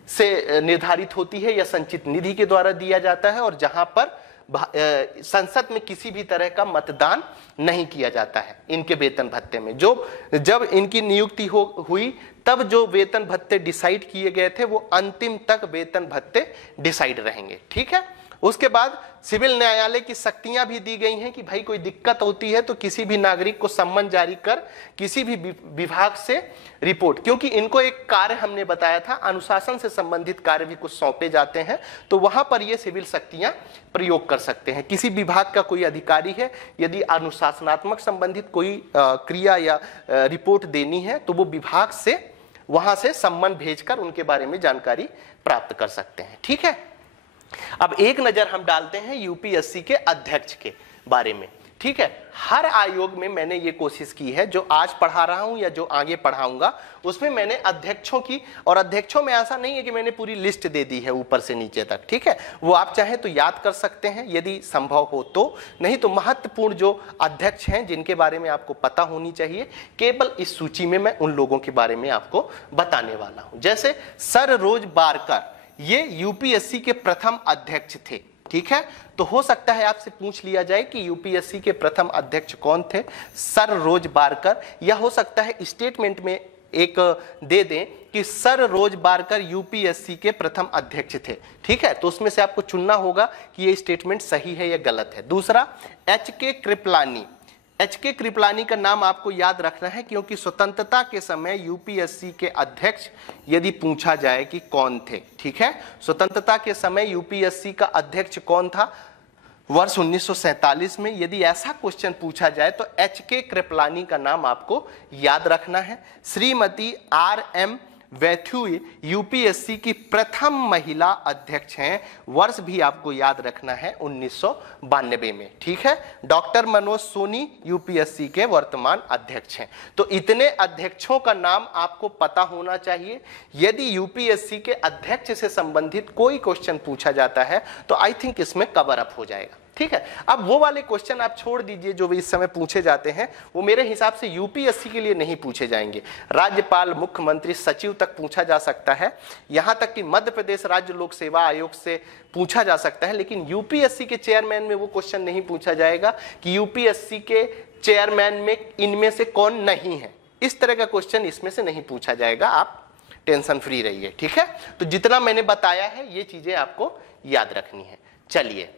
से निर्धारित होती है या संचित निधि के द्वारा दिया जाता है, और जहां पर संसद में किसी भी तरह का मतदान नहीं किया जाता है इनके वेतन भत्ते में। जब इनकी नियुक्ति हुई तब जो वेतन भत्ते डिसाइड किए गए थे वो अंतिम तक वेतन भत्ते डिसाइड रहेंगे, ठीक है। उसके बाद सिविल न्यायालय की शक्तियां भी दी गई हैं कि भाई कोई दिक्कत होती है तो किसी भी नागरिक को सम्मन जारी कर किसी भी विभाग से रिपोर्ट, क्योंकि इनको एक कार्य हमने बताया था अनुशासन से संबंधित कार्य भी कुछ सौंपे जाते हैं, तो वहां पर ये सिविल शक्तियां प्रयोग कर सकते हैं। किसी विभाग का कोई अधिकारी है, यदि अनुशासनात्मक संबंधित कोई क्रिया या रिपोर्ट देनी है तो वो विभाग से वहां से सम्मन भेजकर उनके बारे में जानकारी प्राप्त कर सकते हैं, ठीक है। अब एक नजर हम डालते हैं यूपीएससी के अध्यक्ष के बारे में, ठीक है। हर आयोग में मैंने ये कोशिश की है, जो आज पढ़ा रहा हूं या जो आगे पढ़ाऊंगा उसमें मैंने अध्यक्षों की, और अध्यक्षों में ऐसा नहीं है कि मैंने पूरी लिस्ट दे दी है ऊपर से नीचे तक, ठीक है। वो आप चाहे तो याद कर सकते हैं यदि संभव हो तो, नहीं तो महत्वपूर्ण जो अध्यक्ष हैं जिनके बारे में आपको पता होनी चाहिए, केवल इस सूची में मैं उन लोगों के बारे में आपको बताने वाला हूं। जैसे सर रोज बारकर, ये यूपीएससी के प्रथम अध्यक्ष थे, ठीक है। तो हो सकता है आपसे पूछ लिया जाए कि यूपीएससी के प्रथम अध्यक्ष कौन थे, सर रोज बारकर, या हो सकता है स्टेटमेंट में एक दे दें कि सर रोज बारकर यूपीएससी के प्रथम अध्यक्ष थे, ठीक है। तो उसमें से आपको चुनना होगा कि ये स्टेटमेंट सही है या गलत है। दूसरा, एच.के. कृपलानी। एच.के. कृपलानी का नाम आपको याद रखना है, क्योंकि स्वतंत्रता के समय यूपीएससी के अध्यक्ष यदि पूछा जाए कि कौन थे, ठीक है, स्वतंत्रता के समय यूपीएससी का अध्यक्ष कौन था वर्ष 1947 में, यदि ऐसा क्वेश्चन पूछा जाए तो एच.के. कृपलानी का नाम आपको याद रखना है। श्रीमती R.M. वैथ्यू यूपीएससी की प्रथम महिला अध्यक्ष हैं, वर्ष भी आपको याद रखना है 1992 में, ठीक है। डॉक्टर मनोज सोनी यूपीएससी के वर्तमान अध्यक्ष हैं। तो इतने अध्यक्षों का नाम आपको पता होना चाहिए। यदि यूपीएससी के अध्यक्ष से संबंधित कोई क्वेश्चन पूछा जाता है तो आई थिंक इसमें कवर अप हो जाएगा, ठीक है। अब वो वाले क्वेश्चन आप छोड़ दीजिए जो भी इस समय पूछे जाते हैं, वो मेरे हिसाब से यूपीएससी के लिए नहीं पूछे जाएंगे। राज्यपाल, मुख्यमंत्री, सचिव तक पूछा जा सकता है, यहां तक कि मध्य प्रदेश राज्य लोक सेवा आयोग से पूछा जा सकता है, लेकिन यूपीएससी के चेयरमैन में वो क्वेश्चन नहीं पूछा जाएगा कि यूपीएससी के चेयरमैन में इनमें से कौन नहीं है। इस तरह का क्वेश्चन इसमें से नहीं पूछा जाएगा, आप टेंशन फ्री रहिए, ठीक है। तो जितना मैंने बताया है ये चीजें आपको याद रखनी है। चलिए,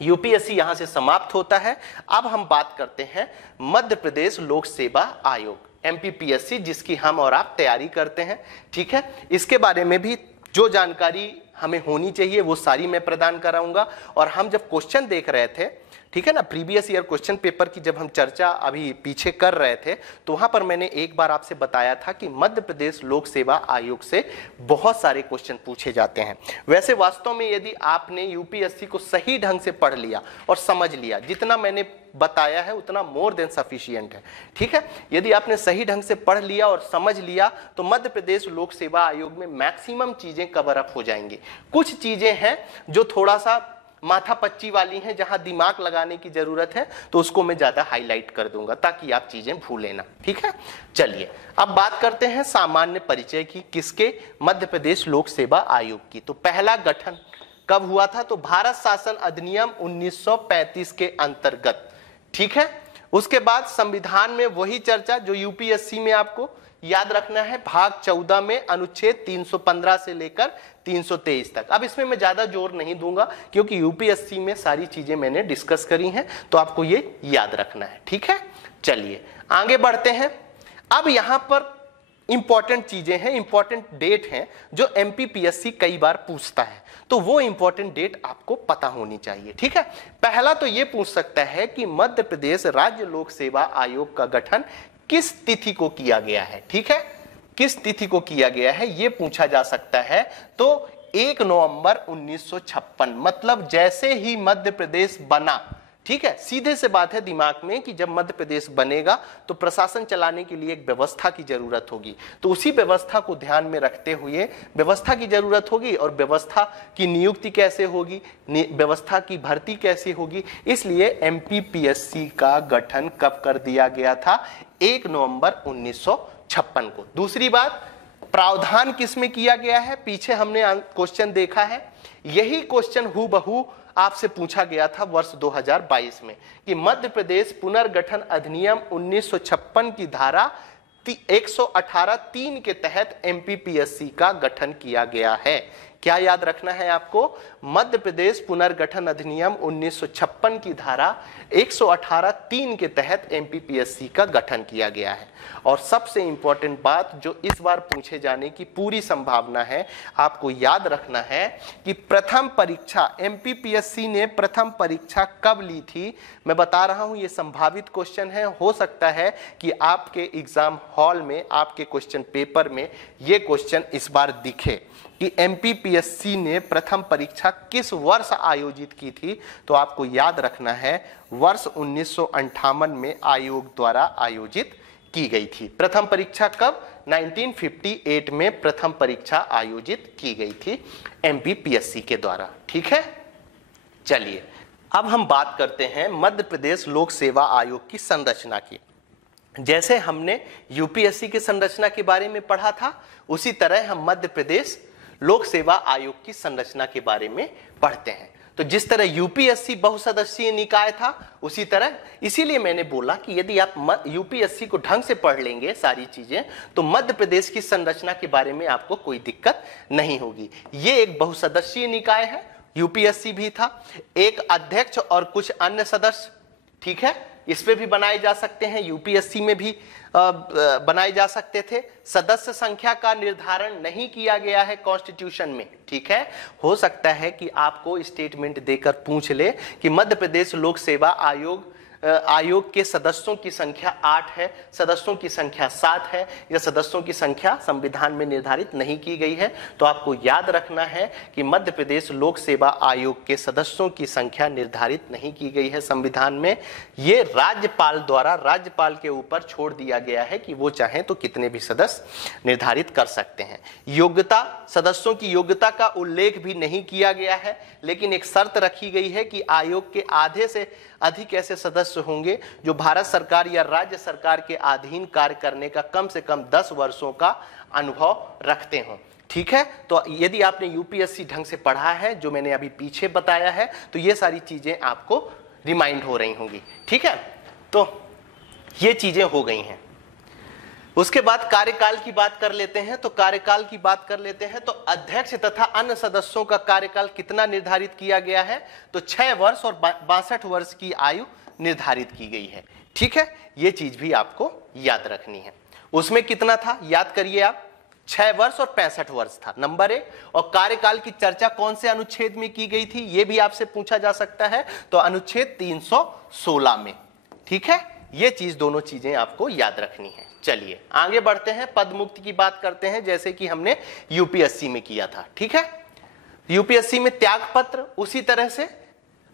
यूपीएससी यहां से समाप्त होता है। अब हम बात करते हैं मध्य प्रदेश लोक सेवा आयोग, एमपीपीएससी, जिसकी हम और आप तैयारी करते हैं, ठीक है। इसके बारे में भी जो जानकारी हमें होनी चाहिए वो सारी मैं प्रदान कराऊंगा। और हम जब क्वेश्चन देख रहे थे, ठीक है ना, प्रीवियस ईयर क्वेश्चन पेपर की जब हम चर्चा अभी पीछे कर रहे थे, तो वहां पर मैंने एक बार आपसे बताया था कि मध्य प्रदेश लोक सेवा आयोग से बहुत सारे क्वेश्चन पूछे जाते हैं। वैसे वास्तव में यदि आपने यूपीएससी को सही ढंग से पढ़ लिया और समझ लिया, जितना मैंने बताया है उतना मोर देन सफिशिएंट है, ठीक है। यदि आपने सही ढंग से पढ़ लिया और समझ लिया तो मध्य प्रदेश लोक सेवा आयोग में मैक्सिमम चीजें कवर अप हो जाएंगी। कुछ चीजें हैं जो थोड़ा सा माथा पच्ची वाली हैं, जहां दिमाग लगाने की जरूरत है, तो उसको मैं ज्यादा हाईलाइट कर दूंगा ताकि आप चीजें भूलें ना, ठीक है। चलिए, अब बात करते हैं सामान्य परिचय की, किसके, मध्य प्रदेश लोक सेवा आयोग की। तो पहला गठन कब हुआ था, तो भारत शासन अधिनियम 1935 के अंतर्गत, ठीक है। उसके बाद संविधान में वही चर्चा जो यूपीएससी में आपको याद रखना है, भाग 14 में अनुच्छेद 315 से लेकर 323 तक। अब इसमें मैं ज्यादा जोर नहीं दूंगा क्योंकि यूपीएससी में सारी चीजें मैंने डिस्कस करी हैं, तो आपको ये याद रखना है, ठीक है। चलिए आगे बढ़ते हैं। अब यहां पर इंपॉर्टेंट चीजें हैं, इंपॉर्टेंट डेट हैं जो एमपीपीएससी कई बार पूछता है, तो वो इंपॉर्टेंट डेट आपको पता होनी चाहिए, ठीक है। पहला तो ये पूछ सकता है कि मध्य प्रदेश राज्य लोक सेवा आयोग का गठन किस तिथि को किया गया है, ठीक है, किस तिथि को किया गया है ये पूछा जा सकता है। तो 1 नवंबर 1956, मतलब जैसे ही मध्य प्रदेश बना, ठीक है, सीधे से बात है दिमाग में कि जब मध्य प्रदेश बनेगा तो प्रशासन चलाने के लिए एक व्यवस्था की जरूरत होगी, तो उसी व्यवस्था को ध्यान में रखते हुए व्यवस्था की जरूरत होगी और व्यवस्था की नियुक्ति कैसे होगी, व्यवस्था की भर्ती कैसे होगी, इसलिए एमपीपीएससी का गठन कब कर दिया गया था, 1 नवंबर 1956 को। दूसरी बात, प्रावधान किसमें किया गया है, पीछे हमने क्वेश्चन देखा है, यही क्वेश्चन हूबहू आपसे पूछा गया था वर्ष 2022 में कि मध्य प्रदेश पुनर्गठन अधिनियम 1956 की धारा 118(3) के तहत एमपीपीएससी का गठन किया गया है। क्या याद रखना है आपको, मध्य प्रदेश पुनर्गठन अधिनियम 1956 की धारा 118(3) के तहत एमपीपीएससी का गठन किया गया है। और सबसे इंपॉर्टेंट बात जो इस बार पूछे जाने की पूरी संभावना है, आपको याद रखना है कि प्रथम परीक्षा एमपीपीएससी ने प्रथम परीक्षा कब ली थी। मैं बता रहा हूं ये संभावित क्वेश्चन है, हो सकता है कि आपके एग्जाम हॉल में, आपके क्वेश्चन पेपर में ये क्वेश्चन इस बार दिखे कि एमपीपीएससी ने प्रथम परीक्षा किस वर्ष आयोजित की थी। तो आपको याद रखना है वर्ष 1958 में आयोग द्वारा आयोजित की गई थी। प्रथम परीक्षा कब, 1958 में प्रथम परीक्षा आयोजित की गई थी एमपीपीएससी के द्वारा, ठीक है। चलिए अब हम बात करते हैं मध्य प्रदेश लोक सेवा आयोग की संरचना की। जैसे हमने यूपीएससी की संरचना के बारे में पढ़ा था, उसी तरह हम मध्य प्रदेश लोक सेवा आयोग की संरचना के बारे में पढ़ते हैं। तो जिस तरह यूपीएससी बहुसदस्यीय निकाय था उसी तरह, इसीलिए मैंने बोला कि यदि आप यूपीएससी को ढंग से पढ़ लेंगे सारी चीजें, तो मध्य प्रदेश की संरचना के बारे में आपको कोई दिक्कत नहीं होगी। ये एक बहुसदस्यीय निकाय है, यूपीएससी भी था, एक अध्यक्ष और कुछ अन्य सदस्य, ठीक है, इस पे भी बनाए जा सकते हैं, यूपीएससी में भी बनाए जा सकते थे। सदस्य संख्या का निर्धारण नहीं किया गया है कॉन्स्टिट्यूशन में, ठीक है। हो सकता है कि आपको स्टेटमेंट देकर पूछ ले कि मध्य प्रदेश लोक सेवा आयोग के सदस्यों की संख्या 8 है, सदस्यों की संख्या 7 है, या सदस्यों की संख्या संविधान में निर्धारित नहीं की गई है, तो आपको याद रखना है कि मध्य प्रदेश लोक सेवा आयोग के सदस्यों की संख्या निर्धारित नहीं की गई है संविधान में। ये राज्यपाल द्वारा राज्यपाल के ऊपर छोड़ दिया गया है कि वो चाहें तो कितने भी सदस्य निर्धारित कर सकते हैं। योग्यता, सदस्यों की योग्यता का उल्लेख भी नहीं किया गया है, लेकिन एक शर्त रखी गई है कि आयोग के आधे से अधिक ऐसे सदस्य होंगे जो भारत सरकार या राज्य सरकार के अधीन कार्य करने का कम से कम 10 वर्षों का अनुभव रखते हों, ठीक है। तो यदि आपने यूपीएससी ढंग से पढ़ा है, जो मैंने अभी पीछे बताया है, तो ये सारी चीजें आपको रिमाइंड हो रही होंगी, ठीक है। तो ये चीजें हो गई हैं। उसके बाद कार्यकाल की बात कर लेते हैं। तो कार्यकाल की बात कर लेते हैं तो अध्यक्ष तथा अन्य सदस्यों का कार्यकाल कितना निर्धारित किया गया है, तो 6 वर्ष और 62 वर्ष की आयु निर्धारित की गई है, ठीक है। ये चीज भी आपको याद रखनी है। उसमें कितना था, याद करिए आप, 6 वर्ष और 65 वर्ष था, नंबर 1। और कार्यकाल की चर्चा कौन से अनुच्छेद में की गई थी, यह भी आपसे पूछा जा सकता है, तो अनुच्छेद 316 में, ठीक है। ये चीज, दोनों चीजें आपको याद रखनी है। चलिए आगे बढ़ते हैं, पद मुक्ति की बात करते हैं, जैसे कि हमने यूपीएससी में किया था, ठीक है। यूपीएससी में त्याग पत्र, उसी तरह से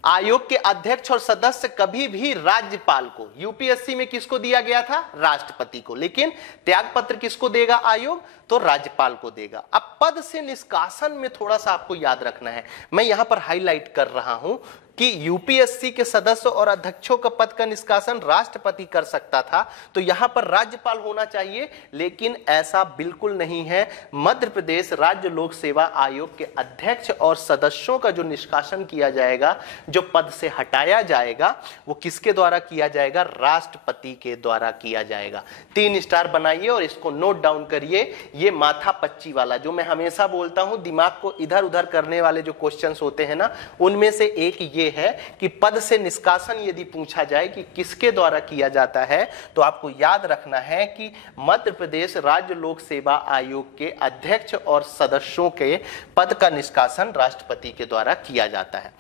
आयोग के अध्यक्ष और सदस्य कभी भी राज्यपाल को, यूपीएससी में किसको दिया गया था, राष्ट्रपति को, लेकिन त्याग पत्र किसको देगा आयोग, तो राज्यपाल को देगा। अब पद से निष्कासन में थोड़ा सा आपको याद रखना है, मैं यहां पर हाईलाइट कर रहा हूं कि यूपीएससी के सदस्य और अध्यक्षों का पद का निष्कासन राष्ट्रपति कर सकता था, तो यहां पर राज्यपाल होना चाहिए, लेकिन ऐसा बिल्कुल नहीं है। मध्य प्रदेश राज्य लोक सेवा आयोग के अध्यक्ष और सदस्यों का जो निष्कासन किया जाएगा, जो पद से हटाया जाएगा, वो किसके द्वारा किया जाएगा, राष्ट्रपति के द्वारा किया जाएगा। 3 स्टार बनाइए और इसको नोट डाउन करिए। ये माथा पच्ची वाला, जो मैं हमेशा बोलता हूं, दिमाग को इधर उधर करने वाले जो क्वेश्चंस होते हैं ना, उनमें से एक ये है कि पद से निष्कासन यदि पूछा जाए कि किसके द्वारा किया जाता है, तो आपको याद रखना है कि मध्य प्रदेश राज्य लोक सेवा आयोग के अध्यक्ष और सदस्यों के पद का निष्कासन राष्ट्रपति के द्वारा किया जाता है,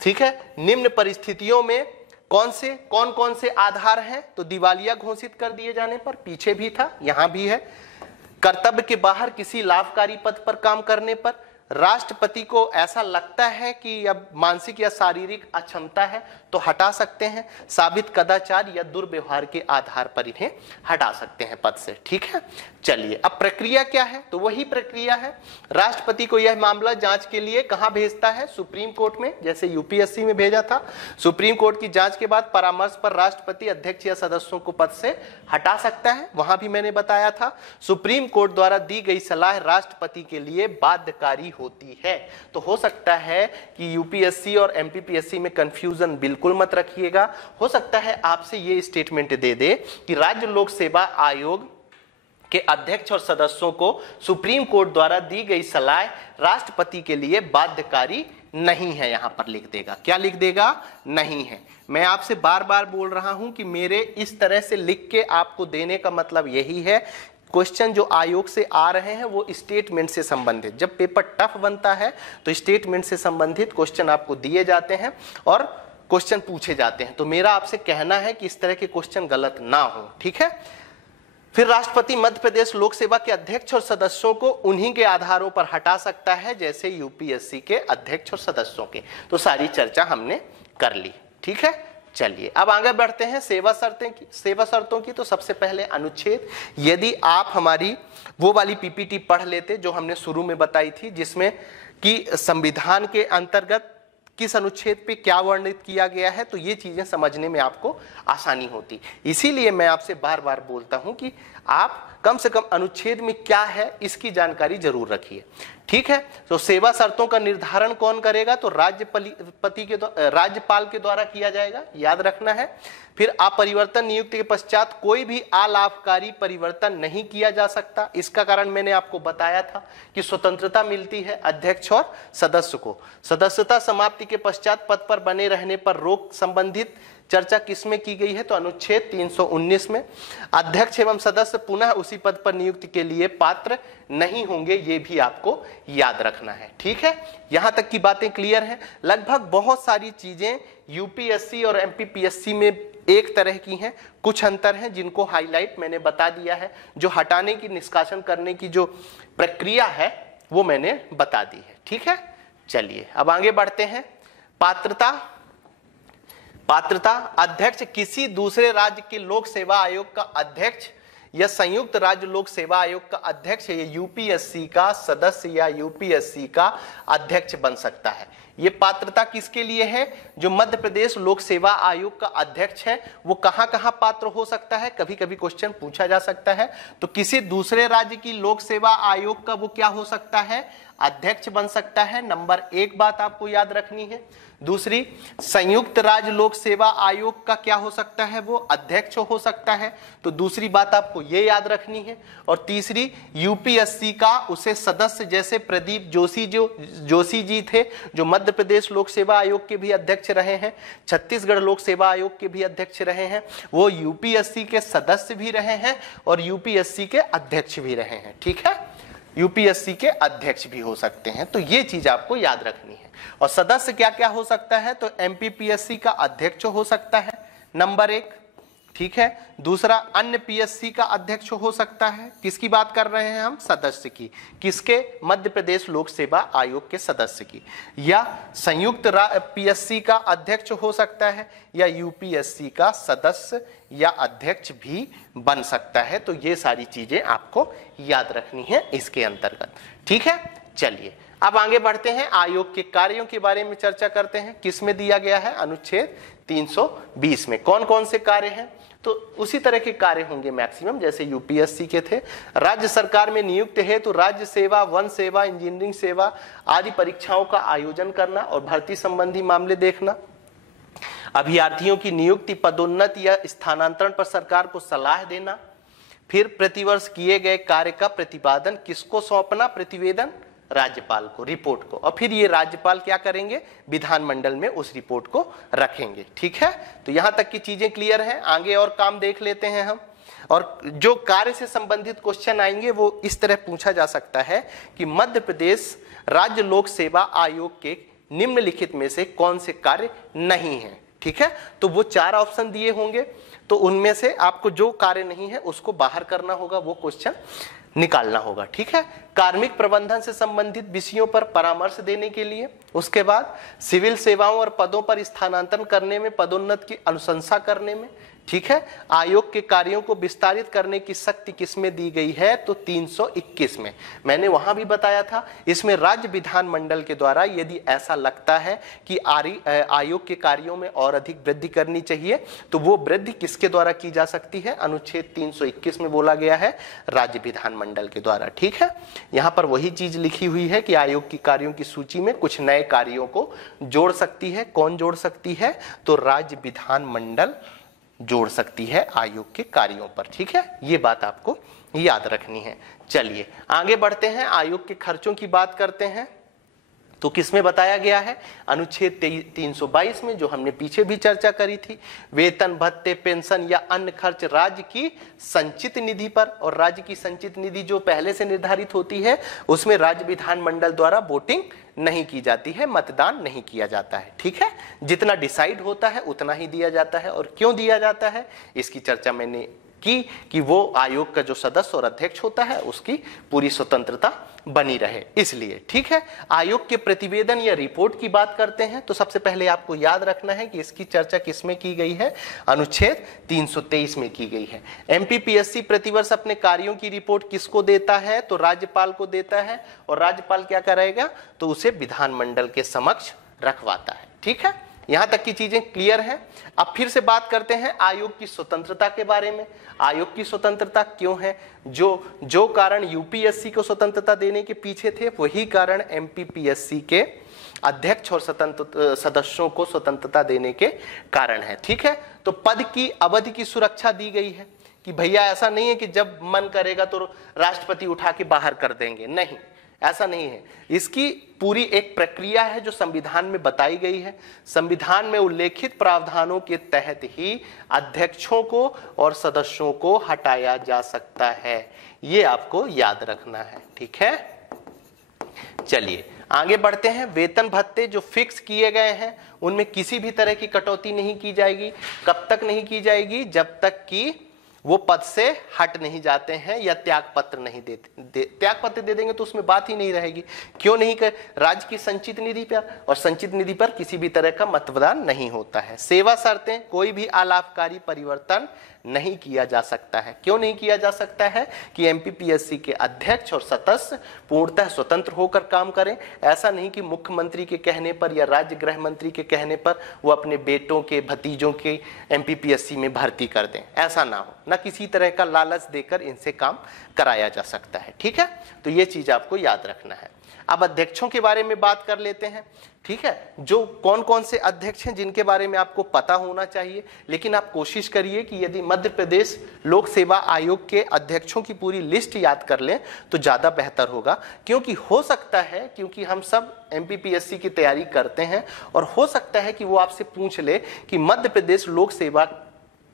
ठीक है। निम्न परिस्थितियों में कौन कौन से आधार हैं, तो दिवालिया घोषित कर दिए जाने पर, पीछे भी था, यहां भी है, कर्तव्य के बाहर किसी लाभकारी पद पर काम करने पर, राष्ट्रपति को ऐसा लगता है कि अब मानसिक या शारीरिक अक्षमता है तो हटा सकते हैं, साबित कदाचार या दुर्व्यवहार के आधार पर इन्हें हटा सकते हैं पद से, ठीक है। चलिए अब प्रक्रिया क्या है, तो वही प्रक्रिया है, राष्ट्रपति को यह मामला जांच के लिए कहां भेजता है, सुप्रीम कोर्ट में, जैसे यूपीएससी में भेजा था। सुप्रीम कोर्ट की जांच के बाद परामर्श पर राष्ट्रपति अध्यक्ष या सदस्यों को पद से हटा सकता है, वहां भी मैंने बताया था। सुप्रीम कोर्ट द्वारा दी गई सलाह राष्ट्रपति के लिए बाध्यकारी होती है। तो हो सकता है कि यूपीएससी और एमपीपीएससी में कंफ्यूजन बिल्कुल मत रखिएगा, हो सकता है आपसे ये स्टेटमेंट दे दे कि राज्य लोक सेवा आयोग के अध्यक्ष और सदस्यों को सुप्रीम कोर्ट द्वारा दी गई सलाह राष्ट्रपति के लिए बाध्यकारी नहीं है, यहां पर लिख देगा, क्या लिख देगा, नहीं है। मैं आपसे बार बार बोल रहा हूं कि मेरे इस तरह से लिख के आपको देने का मतलब यही है, क्वेश्चन जो आयोग से आ रहे हैं वो स्टेटमेंट से संबंधित, जब पेपर टफ बनता है तो स्टेटमेंट से संबंधित क्वेश्चन आपको दिए जाते हैं और क्वेश्चन पूछे जाते हैं, तो मेरा आपसे कहना है कि इस तरह के क्वेश्चन गलत ना हो, ठीक है। फिर राष्ट्रपति मध्य प्रदेश लोक सेवा के अध्यक्ष और सदस्यों को उन्हीं के आधारों पर हटा सकता है, जैसे यूपीएससी के अध्यक्ष और सदस्यों के। तो सारी चर्चा हमने कर ली, ठीक है। चलिए अब आगे बढ़ते हैं सेवा शर्तों की। तो सबसे पहले अनुच्छेद, यदि आप हमारी वो वाली पीपीटी पढ़ लेते जो हमने शुरू में बताई थी, जिसमें कि संविधान के अंतर्गत किस अनुच्छेद पे क्या वर्णित किया गया है, तो ये चीजें समझने में आपको आसानी होती। इसीलिए मैं आपसे बार बार बोलता हूं कि आप कम से कम अनुच्छेद में क्या है इसकी जानकारी जरूर रखिए। ठीक है। तो सेवा शर्तों का निर्धारण कौन करेगा? तो राज्यपाल के द्वारा किया जाएगा, याद रखना है। फिर अपरिवर्तन नियुक्ति के पश्चात कोई भी अलाभकारी परिवर्तन नहीं किया जा सकता। इसका कारण मैंने आपको बताया था कि स्वतंत्रता मिलती है अध्यक्ष और सदस्य को। सदस्यता समाप्ति के पश्चात पद पर बने रहने पर रोक संबंधित चर्चा किसमें की गई है? तो अनुच्छेद 319 में। अध्यक्ष एवं सदस्य पुनः उसी पद पर नियुक्ति के लिए पात्र नहीं होंगे, ये भी आपको याद रखना है। ठीक है, यहां तक की बातें क्लियर हैं। लगभग बहुत सारी चीजें यूपीएससी और एमपीपीएससी में एक तरह की हैं, कुछ अंतर हैं जिनको हाईलाइट मैंने बता दिया है। जो हटाने की, निष्कासन करने की जो प्रक्रिया है वो मैंने बता दी है। ठीक है, चलिए अब आगे बढ़ते हैं। पात्रता अध्यक्ष किसी दूसरे राज्य के लोक सेवा आयोग का अध्यक्ष या संयुक्त राज्य लोक सेवा आयोग का अध्यक्ष या यूपीएससी का सदस्य या यूपीएससी का अध्यक्ष बन सकता है। ये पात्रता किसके लिए है? जो मध्य प्रदेश लोक सेवा आयोग का अध्यक्ष है वो कहां कहां पात्र हो सकता है? कभी कभी क्वेश्चन पूछा जा सकता है। तो किसी दूसरे राज्य की लोक सेवा आयोग का वो क्या हो सकता है? अध्यक्ष बन सकता है। नंबर एक बात आपको याद रखनी है। दूसरी, संयुक्त राज्य लोक सेवा आयोग का क्या हो सकता है? वो अध्यक्ष हो सकता है। तो दूसरी बात आपको ये याद रखनी है। और तीसरी, यूपीएससी का उसे सदस्य, जैसे प्रदीप जोशी जी थे जो मध्य प्रदेश लोक सेवा आयोग के भी अध्यक्ष रहे हैं, छत्तीसगढ़ लोक सेवा आयोग के भी अध्यक्ष रहे हैं, वो यूपीएससी के सदस्य भी रहे हैं और यूपीएससी के अध्यक्ष भी रहे हैं। ठीक है, यूपीएससी के अध्यक्ष भी हो सकते हैं। तो ये चीज आपको याद रखनी है। और सदस्य क्या क्या हो सकता है? तो एमपीपीएससी का अध्यक्ष हो सकता है, नंबर एक। ठीक है, दूसरा, अन्य पीएससी का अध्यक्ष हो सकता है। किसकी बात कर रहे हैं हम? सदस्य की। किसके? मध्य प्रदेश लोक सेवा आयोग के सदस्य की। या संयुक्त पीएससी का अध्यक्ष हो सकता है या यूपीएससी का सदस्य या अध्यक्ष भी बन सकता है। तो ये सारी चीजें आपको याद रखनी है इसके अंतर्गत। ठीक है, चलिए अब आगे बढ़ते हैं। आयोग के कार्यों के बारे में चर्चा करते हैं। किसमें दिया गया है? अनुच्छेद 320 में। कौन कौन से कार्य हैं? तो उसी तरह के कार्य होंगे मैक्सिमम जैसे यूपीएससी के थे। राज्य सरकार में नियुक्त है तो राज्य सेवा, वन सेवा, इंजीनियरिंग सेवा आदि परीक्षाओं का आयोजन करना और भर्ती संबंधी मामले देखना। अभ्यर्थियों की नियुक्ति, पदोन्नति या स्थानांतरण पर सरकार को सलाह देना। फिर प्रतिवर्ष किए गए कार्य का प्रतिपादन किसको सौंपना? प्रतिवेदन राज्यपाल को, रिपोर्ट को। और फिर ये राज्यपाल क्या करेंगे? विधानमंडल में उस रिपोर्ट को रखेंगे। ठीक है, तो यहां तक की चीजें क्लियर हैं। आगे और काम देख लेते हैं हम। और जो कार्य से संबंधित क्वेश्चन आएंगे वो इस तरह पूछा जा सकता है कि मध्य प्रदेश राज्य लोक सेवा आयोग के निम्नलिखित में से कौन से कार्य नहीं है? ठीक है, तो वो 4 ऑप्शन दिए होंगे, तो उनमें से आपको जो कार्य नहीं है उसको बाहर करना होगा, वो क्वेश्चन निकालना होगा। ठीक है, कार्मिक प्रबंधन से संबंधित विषयों पर परामर्श देने के लिए। उसके बाद सिविल सेवाओं और पदों पर स्थानांतरण करने में, पदोन्नति की अनुशंसा करने में। ठीक है, आयोग के कार्यों को विस्तारित करने की शक्ति किसमें दी गई है? तो 321 में। मैंने वहां भी बताया था, इसमें राज्य विधानमंडल के द्वारा यदि ऐसा लगता है कि आयोग के कार्यों में और अधिक वृद्धि करनी चाहिए तो वो वृद्धि किसके द्वारा की जा सकती है? अनुच्छेद 321 में बोला गया है, राज्य विधानमंडल के द्वारा। ठीक है, यहां पर वही चीज लिखी हुई है कि आयोग की कार्यों की सूची में कुछ नए कार्यों को जोड़ सकती है। कौन जोड़ सकती है? तो राज्य विधानमंडल जोड़ सकती है आयोग के कार्यों पर। ठीक है, ये बात आपको याद रखनी है। चलिए आगे बढ़ते हैं, आयोग के खर्चों की बात करते हैं। तो किसमें बताया गया है? अनुच्छेद 322 में, जो हमने पीछे भी चर्चा करी थी। वेतन, भत्ते, पेंशन या अन्य खर्च राज्य की संचित निधि पर। और राज्य की संचित निधि जो पहले से निर्धारित होती है उसमें राज्य विधानमंडल द्वारा वोटिंग नहीं की जाती है, मतदान नहीं किया जाता है। ठीक है, जितना डिसाइड होता है उतना ही दिया जाता है। और क्यों दिया जाता है इसकी चर्चा मैंने की कि वो आयोग का जो सदस्य और अध्यक्ष होता है उसकी पूरी स्वतंत्रता बनी रहे, इसलिए। ठीक है, आयोग के प्रतिवेदन या रिपोर्ट की बात करते हैं तो सबसे पहले आपको याद रखना है कि इसकी चर्चा किसमें की गई है? अनुच्छेद 323 में की गई है। एमपीपीएससी प्रतिवर्ष अपने कार्यों की रिपोर्ट किसको देता है? तो राज्यपाल को देता है। और राज्यपाल क्या करेगा? तो उसे विधानमंडल के समक्ष रखवाता है। ठीक है, यहां तक की चीजें क्लियर हैं। अब फिर से बात करते हैं आयोग की स्वतंत्रता के बारे में। आयोग की स्वतंत्रता क्यों है? जो कारण यूपीएससी को स्वतंत्रता देने के पीछे थे, वही कारण एमपीपीएससी के अध्यक्ष और स्वतंत्र सदस्यों को स्वतंत्रता देने के कारण है। ठीक है, तो पद की अवधि की सुरक्षा दी गई है कि भैया ऐसा नहीं है कि जब मन करेगा तो राष्ट्रपति उठा के बाहर कर देंगे, नहीं, ऐसा नहीं है। इसकी पूरी एक प्रक्रिया है जो संविधान में बताई गई है। संविधान में उल्लेखित प्रावधानों के तहत ही अध्यक्षों को और सदस्यों को हटाया जा सकता है, ये आपको याद रखना है। ठीक है, चलिए आगे बढ़ते हैं। वेतन भत्ते जो फिक्स किए गए हैं उनमें किसी भी तरह की कटौती नहीं की जाएगी। कब तक नहीं की जाएगी? जब तक कि वो पद से हट नहीं जाते हैं या त्याग पत्र नहीं देते। त्याग पत्र दे देंगे तो उसमें बात ही नहीं रहेगी। क्यों नहीं कर? राज्य की संचित निधि पर, और संचित निधि पर किसी भी तरह का मतदान नहीं होता है। सेवा शर्तें, कोई भी अलाभकारी परिवर्तन नहीं किया जा सकता है। क्यों नहीं किया जा सकता है? कि एमपीपीएससी के अध्यक्ष और सदस्य पूर्णतः स्वतंत्र होकर काम करें। ऐसा नहीं कि मुख्यमंत्री के कहने पर या राज्य गृह मंत्री के कहने पर वो अपने बेटों के, भतीजों के एमपीपीएससी में भर्ती कर दें, ऐसा ना हो। ना किसी तरह का लालच देकर इनसे काम कराया जा सकता है। ठीक है, तो ये चीज आपको याद रखना है। अब अध्यक्षों के बारे में बात कर लेते हैं। ठीक है, जो कौन कौन से अध्यक्ष हैं जिनके बारे में आपको पता होना चाहिए, लेकिन आप कोशिश करिए कि यदि मध्य प्रदेश लोक सेवा आयोग के अध्यक्षों की पूरी लिस्ट याद कर लें तो ज़्यादा बेहतर होगा। क्योंकि हो सकता है, क्योंकि हम सब एमपीपीएससी की तैयारी करते हैं और हो सकता है कि वो आपसे पूछ ले कि मध्य प्रदेश लोक सेवा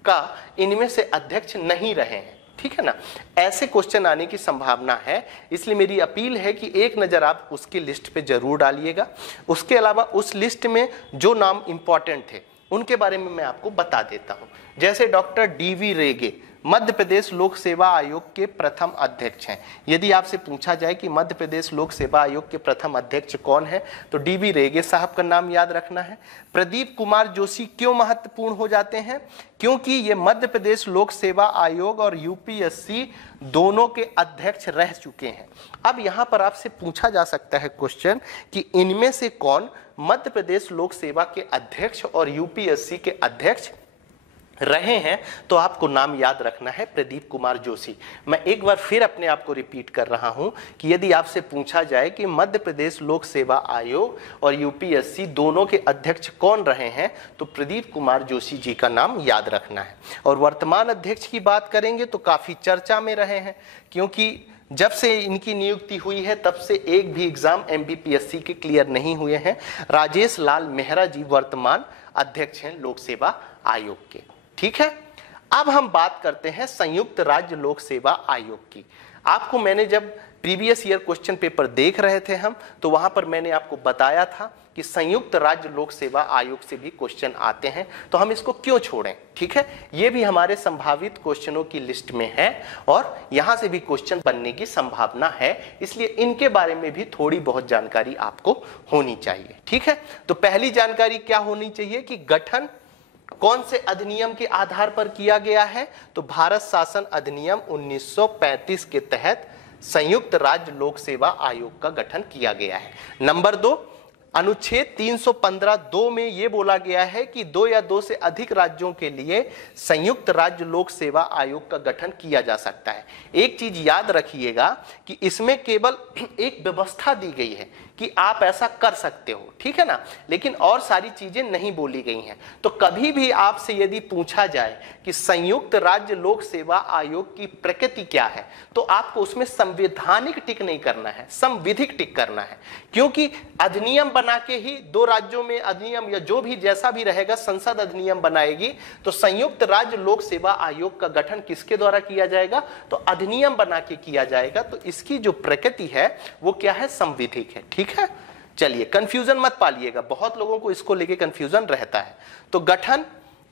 का इनमें से अध्यक्ष नहीं रहे हैं। ठीक है ना, ऐसे क्वेश्चन आने की संभावना है, इसलिए मेरी अपील है कि एक नज़र आप उसकी लिस्ट पे जरूर डालिएगा। उसके अलावा उस लिस्ट में जो नाम इंपॉर्टेंट थे उनके बारे में मैं आपको बता देता हूं। जैसे डॉक्टर डीवी रेगे मध्य प्रदेश लोक सेवा आयोग के प्रथम अध्यक्ष हैं। यदि आपसे पूछा जाए कि मध्य प्रदेश लोक सेवा आयोग के प्रथम अध्यक्ष कौन है तो डीवी रेगे साहब का नाम याद रखना है। प्रदीप कुमार जोशी क्यों महत्वपूर्ण हो जाते हैं? क्योंकि ये मध्य प्रदेश लोक सेवा आयोग और यूपीएससी दोनों के अध्यक्ष रह चुके हैं। अब यहां पर आपसे पूछा जा सकता है क्वेश्चन कि इनमें से कौन मध्य प्रदेश लोक सेवा के अध्यक्ष और यूपीएससी के अध्यक्ष रहे हैं, तो आपको नाम याद रखना है प्रदीप कुमार जोशी। मैं एक बार फिर अपने आप को रिपीट कर रहा हूं कि यदि आपसे पूछा जाए कि मध्य प्रदेश लोक सेवा आयोग और यूपीएससी दोनों के अध्यक्ष कौन रहे हैं तो प्रदीप कुमार जोशी जी का नाम याद रखना है। और वर्तमान अध्यक्ष की बात करेंगे तो काफी चर्चा में रहे हैं, क्योंकि जब से इनकी नियुक्ति हुई है तब से एक भी एग्जाम एमपीपीएससी के क्लियर नहीं हुए हैं। राजेश लाल मेहरा जी वर्तमान अध्यक्ष हैं लोक सेवा आयोग के। ठीक है, अब हम बात करते हैं संयुक्त राज्य लोक सेवा आयोग की। आपको मैंने जब प्रीवियस ईयर क्वेश्चन पेपर देख रहे थे हम, तो वहां पर मैंने आपको बताया था कि संयुक्त राज्य लोक सेवा आयोग से भी क्वेश्चन आते हैं, तो हम इसको क्यों छोड़ें। ठीक है, ये भी हमारे संभावित क्वेश्चनों की लिस्ट में है और यहां से भी क्वेश्चन बनने की संभावना है, इसलिए इनके बारे में भी थोड़ी बहुत जानकारी आपको होनी चाहिए। ठीक है, तो पहली जानकारी क्या होनी चाहिए कि गठन कौन से अधिनियम के आधार पर किया गया है, तो भारत शासन अधिनियम 1935 के तहत संयुक्त राज्य लोक सेवा आयोग का गठन किया गया है। नंबर 2, अनुच्छेद 315(2) में यह बोला गया है कि 2 या 2 से अधिक राज्यों के लिए संयुक्त राज्य लोक सेवा आयोग का गठन किया जा सकता है। एक चीज याद रखिएगा कि इसमें केवल एक व्यवस्था दी गई है कि आप ऐसा कर सकते हो, ठीक है ना, लेकिन और सारी चीजें नहीं बोली गई हैं। तो कभी भी आपसे यदि पूछा जाए कि संयुक्त राज्य लोक सेवा आयोग की प्रकृति क्या है, तो आपको उसमें संवैधानिक टिक नहीं करना है, संविधिक टिक करना है, क्योंकि अधिनियम बना के ही 2 राज्यों में अधिनियम या जो भी जैसा भी रहेगा संसद अधिनियम बनाएगी, तो संयुक्त राज्य लोक सेवा आयोग का गठन किसके द्वारा किया जाएगा, तो अधिनियम बना के किया जाएगा। तो इसकी जो प्रकृति है वो क्या है, संविधिक है। ठीक है, चलिए कंफ्यूजन मत पालिएगा, बहुत लोगों को इसको लेके कंफ्यूजन रहता है। तो गठन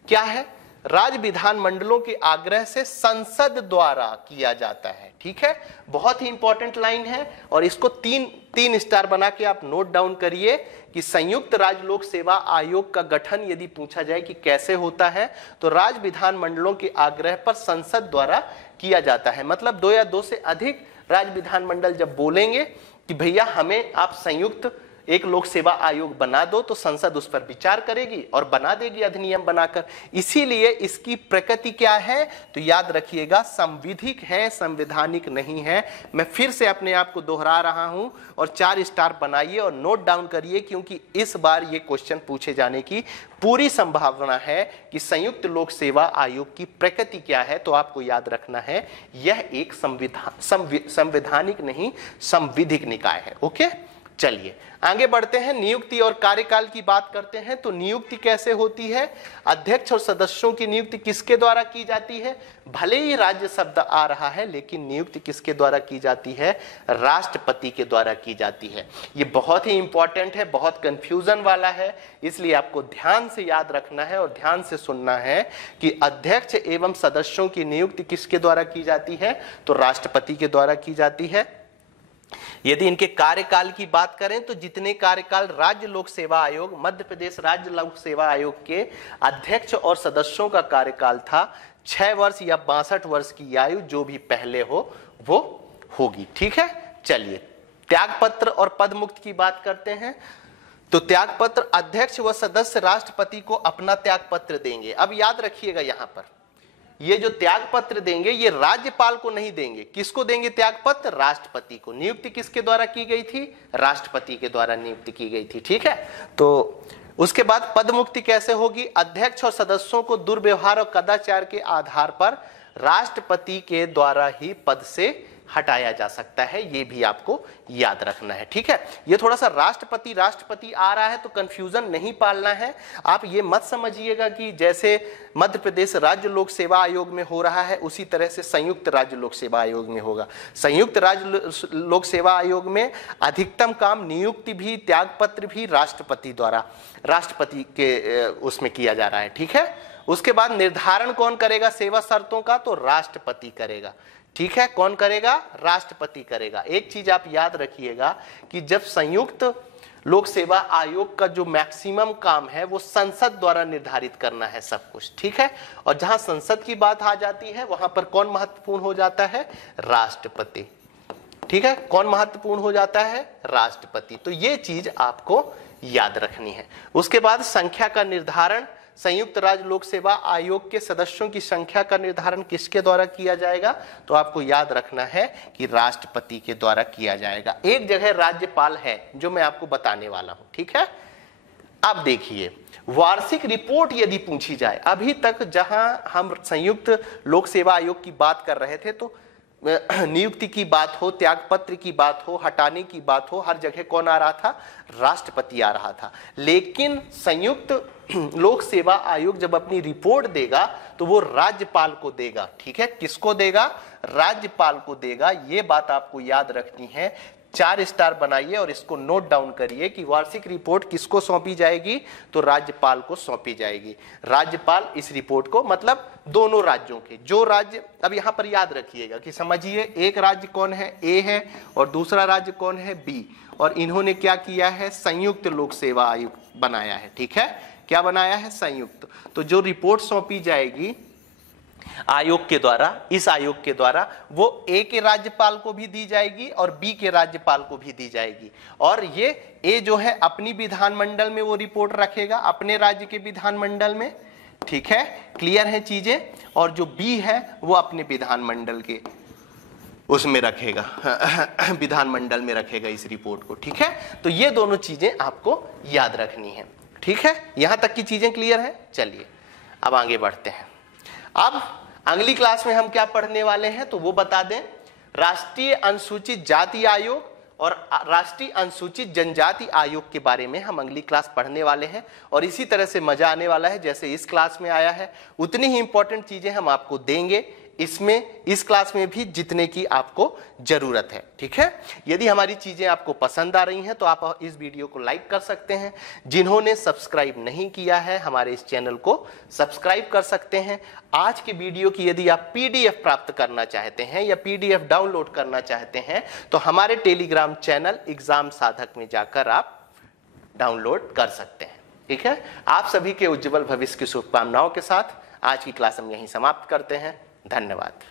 क्या है, राज्य विधान मंडलों के आग्रह से संसद द्वारा किया जाता है। ठीक है, बहुत ही इंपॉर्टेंट लाइन है और इसको 3 स्टार बना के आप नोट डाउन करिए कि संयुक्त राज्य लोक सेवा आयोग का गठन यदि पूछा जाए कि कैसे होता है, तो राज्य विधान मंडलों के आग्रह पर संसद द्वारा किया जाता है। मतलब 2 या 2 से अधिक राज्य विधान मंडल जब बोलेंगे कि भैया हमें आप संयुक्त एक लोक सेवा आयोग बना दो तो संसद उस पर विचार करेगी और बना देगी अधिनियम बनाकर। इसीलिए इसकी प्रकृति क्या है तो याद रखिएगा, संविधिक है, संवैधानिक नहीं है। मैं फिर से अपने आप को दोहरा रहा हूं और 4 स्टार बनाइए और नोट डाउन करिए, क्योंकि इस बार ये क्वेश्चन पूछे जाने की पूरी संभावना है कि संयुक्त लोक सेवा आयोग की प्रकृति क्या है। तो आपको याद रखना है यह एक संवैधानिक नहीं संविधिक निकाय है। ओके, चलिए आगे बढ़ते हैं, नियुक्ति और कार्यकाल की बात करते हैं। तो नियुक्ति कैसे होती है, अध्यक्ष और सदस्यों की नियुक्ति किसके द्वारा की जाती है। भले ही राज्य शब्द आ रहा है लेकिन नियुक्ति किसके द्वारा की जाती है, राष्ट्रपति के द्वारा की जाती है। ये बहुत ही इंपॉर्टेंट है, बहुत कंफ्यूजन वाला है, इसलिए आपको ध्यान से याद रखना है और ध्यान से सुनना है कि अध्यक्ष एवं सदस्यों की नियुक्ति किसके द्वारा की जाती है, तो राष्ट्रपति के द्वारा की जाती है। यदि इनके कार्यकाल की बात करें तो जितने कार्यकाल राज्य लोक सेवा आयोग, मध्य प्रदेश राज्य लोक सेवा आयोग के अध्यक्ष और सदस्यों का कार्यकाल था 6 वर्ष या 62 वर्ष की आयु, जो भी पहले हो वो होगी। ठीक है, चलिए त्यागपत्र और पद मुक्त की बात करते हैं। तो त्यागपत्र, अध्यक्ष व सदस्य राष्ट्रपति को अपना त्यागपत्र देंगे। अब याद रखिएगा यहां पर ये जो त्याग पत्र देंगे ये राज्यपाल को नहीं देंगे। किसको देंगे त्याग पत्र, राष्ट्रपति को। नियुक्ति किसके द्वारा की गई थी, राष्ट्रपति के द्वारा नियुक्ति की गई थी। ठीक है, तो उसके बाद पद मुक्ति कैसे होगी, अध्यक्ष और सदस्यों को दुर्व्यवहार और कदाचार के आधार पर राष्ट्रपति के द्वारा ही पद से हटाया जा सकता है, ये भी आपको याद रखना है। ठीक है, ये थोड़ा सा राष्ट्रपति आ रहा है तो कंफ्यूजन नहीं पालना है। आप ये मत समझिएगा कि जैसे मध्य प्रदेश राज्य लोक सेवा आयोग में हो रहा है उसी तरह से संयुक्त राज्य लोक सेवा आयोग में होगा। संयुक्त राज्य लोक सेवा आयोग में अधिकतम काम नियुक्ति भी त्यागपत्र भी राष्ट्रपति द्वारा, राष्ट्रपति के उसमें किया जा रहा है। ठीक है, उसके बाद निर्धारण कौन करेगा सेवा शर्तों का, तो राष्ट्रपति करेगा। ठीक है, कौन करेगा, राष्ट्रपति करेगा। एक चीज आप याद रखिएगा कि जब संयुक्त लोक सेवा आयोग का जो मैक्सिमम काम है वो संसद द्वारा निर्धारित करना है सब कुछ। ठीक है, और जहां संसद की बात आ जाती है वहां पर कौन महत्वपूर्ण हो जाता है, राष्ट्रपति। ठीक है, कौन महत्वपूर्ण हो जाता है, राष्ट्रपति। तो ये चीज आपको याद रखनी है। उसके बाद संख्या का निर्धारण, संयुक्त राज्य लोक सेवा आयोग के सदस्यों की संख्या का निर्धारण किसके द्वारा किया जाएगा, तो आपको याद रखना है कि राष्ट्रपति के द्वारा किया जाएगा। एक जगह राज्यपाल है जो मैं आपको बताने वाला हूं। ठीक है, अब देखिए वार्षिक रिपोर्ट यदि पूछी जाए, अभी तक जहां हम संयुक्त लोक सेवा आयोग की बात कर रहे थे तो नियुक्ति की बात हो, त्यागपत्र की बात हो, हटाने की बात हो, हर जगह कौन आ रहा था, राष्ट्रपति आ रहा था। लेकिन संयुक्त लोक सेवा आयोग जब अपनी रिपोर्ट देगा तो वो राज्यपाल को देगा। ठीक है, किसको देगा, राज्यपाल को देगा। ये बात आपको याद रखनी है। 4 स्टार बनाइए और इसको नोट डाउन करिए कि वार्षिक रिपोर्ट किसको सौंपी जाएगी, तो राज्यपाल को सौंपी जाएगी। राज्यपाल इस रिपोर्ट को, मतलब दोनों राज्यों के जो राज्य, अब यहां पर याद रखिएगा कि समझिए एक राज्य कौन है, ए है, और दूसरा राज्य कौन है, बी, और इन्होंने क्या किया है, संयुक्त लोक सेवा आयोग बनाया है। ठीक है, क्या बनाया है, संयुक्त। तो जो रिपोर्ट सौंपी जाएगी आयोग के द्वारा, इस आयोग के द्वारा, वो ए के राज्यपाल को भी दी जाएगी और बी के राज्यपाल को भी दी जाएगी। और ये ए जो है अपनी विधानमंडल में वो रिपोर्ट रखेगा, अपने राज्य के विधानमंडल में। ठीक है, क्लियर है चीजें। और जो बी है वो अपने विधानमंडल के उसमें रखेगा, विधानमंडल में रखेगा इस रिपोर्ट को। ठीक है, तो ये दोनों चीजें आपको याद रखनी है। ठीक है, यहां तक की चीजें क्लियर है। चलिए अब आगे बढ़ते हैं। अब अगली क्लास में हम क्या पढ़ने वाले हैं तो वो बता दें। राष्ट्रीय अनुसूचित जाति आयोग और राष्ट्रीय अनुसूचित जनजाति आयोग के बारे में हम अगली क्लास पढ़ने वाले हैं, और इसी तरह से मजा आने वाला है जैसे इस क्लास में आया है। उतनी ही इंपॉर्टेंट चीजें हम आपको देंगे इसमें, इस क्लास में भी जितने की आपको जरूरत है। ठीक है, यदि हमारी चीजें आपको पसंद आ रही हैं तो आप इस वीडियो को लाइक कर सकते हैं। जिन्होंने सब्सक्राइब नहीं किया है हमारे इस चैनल को सब्सक्राइब कर सकते हैं। आज के वीडियो की यदि आप पीडीएफ प्राप्त करना चाहते हैं या पीडीएफ डाउनलोड करना चाहते हैं तो हमारे टेलीग्राम चैनल एग्जाम साधक में जाकर आप डाउनलोड कर सकते हैं। ठीक है, आप सभी के उज्जवल भविष्य की शुभकामनाओं के साथ आज की क्लास हम यहीं समाप्त करते हैं। धन्यवाद।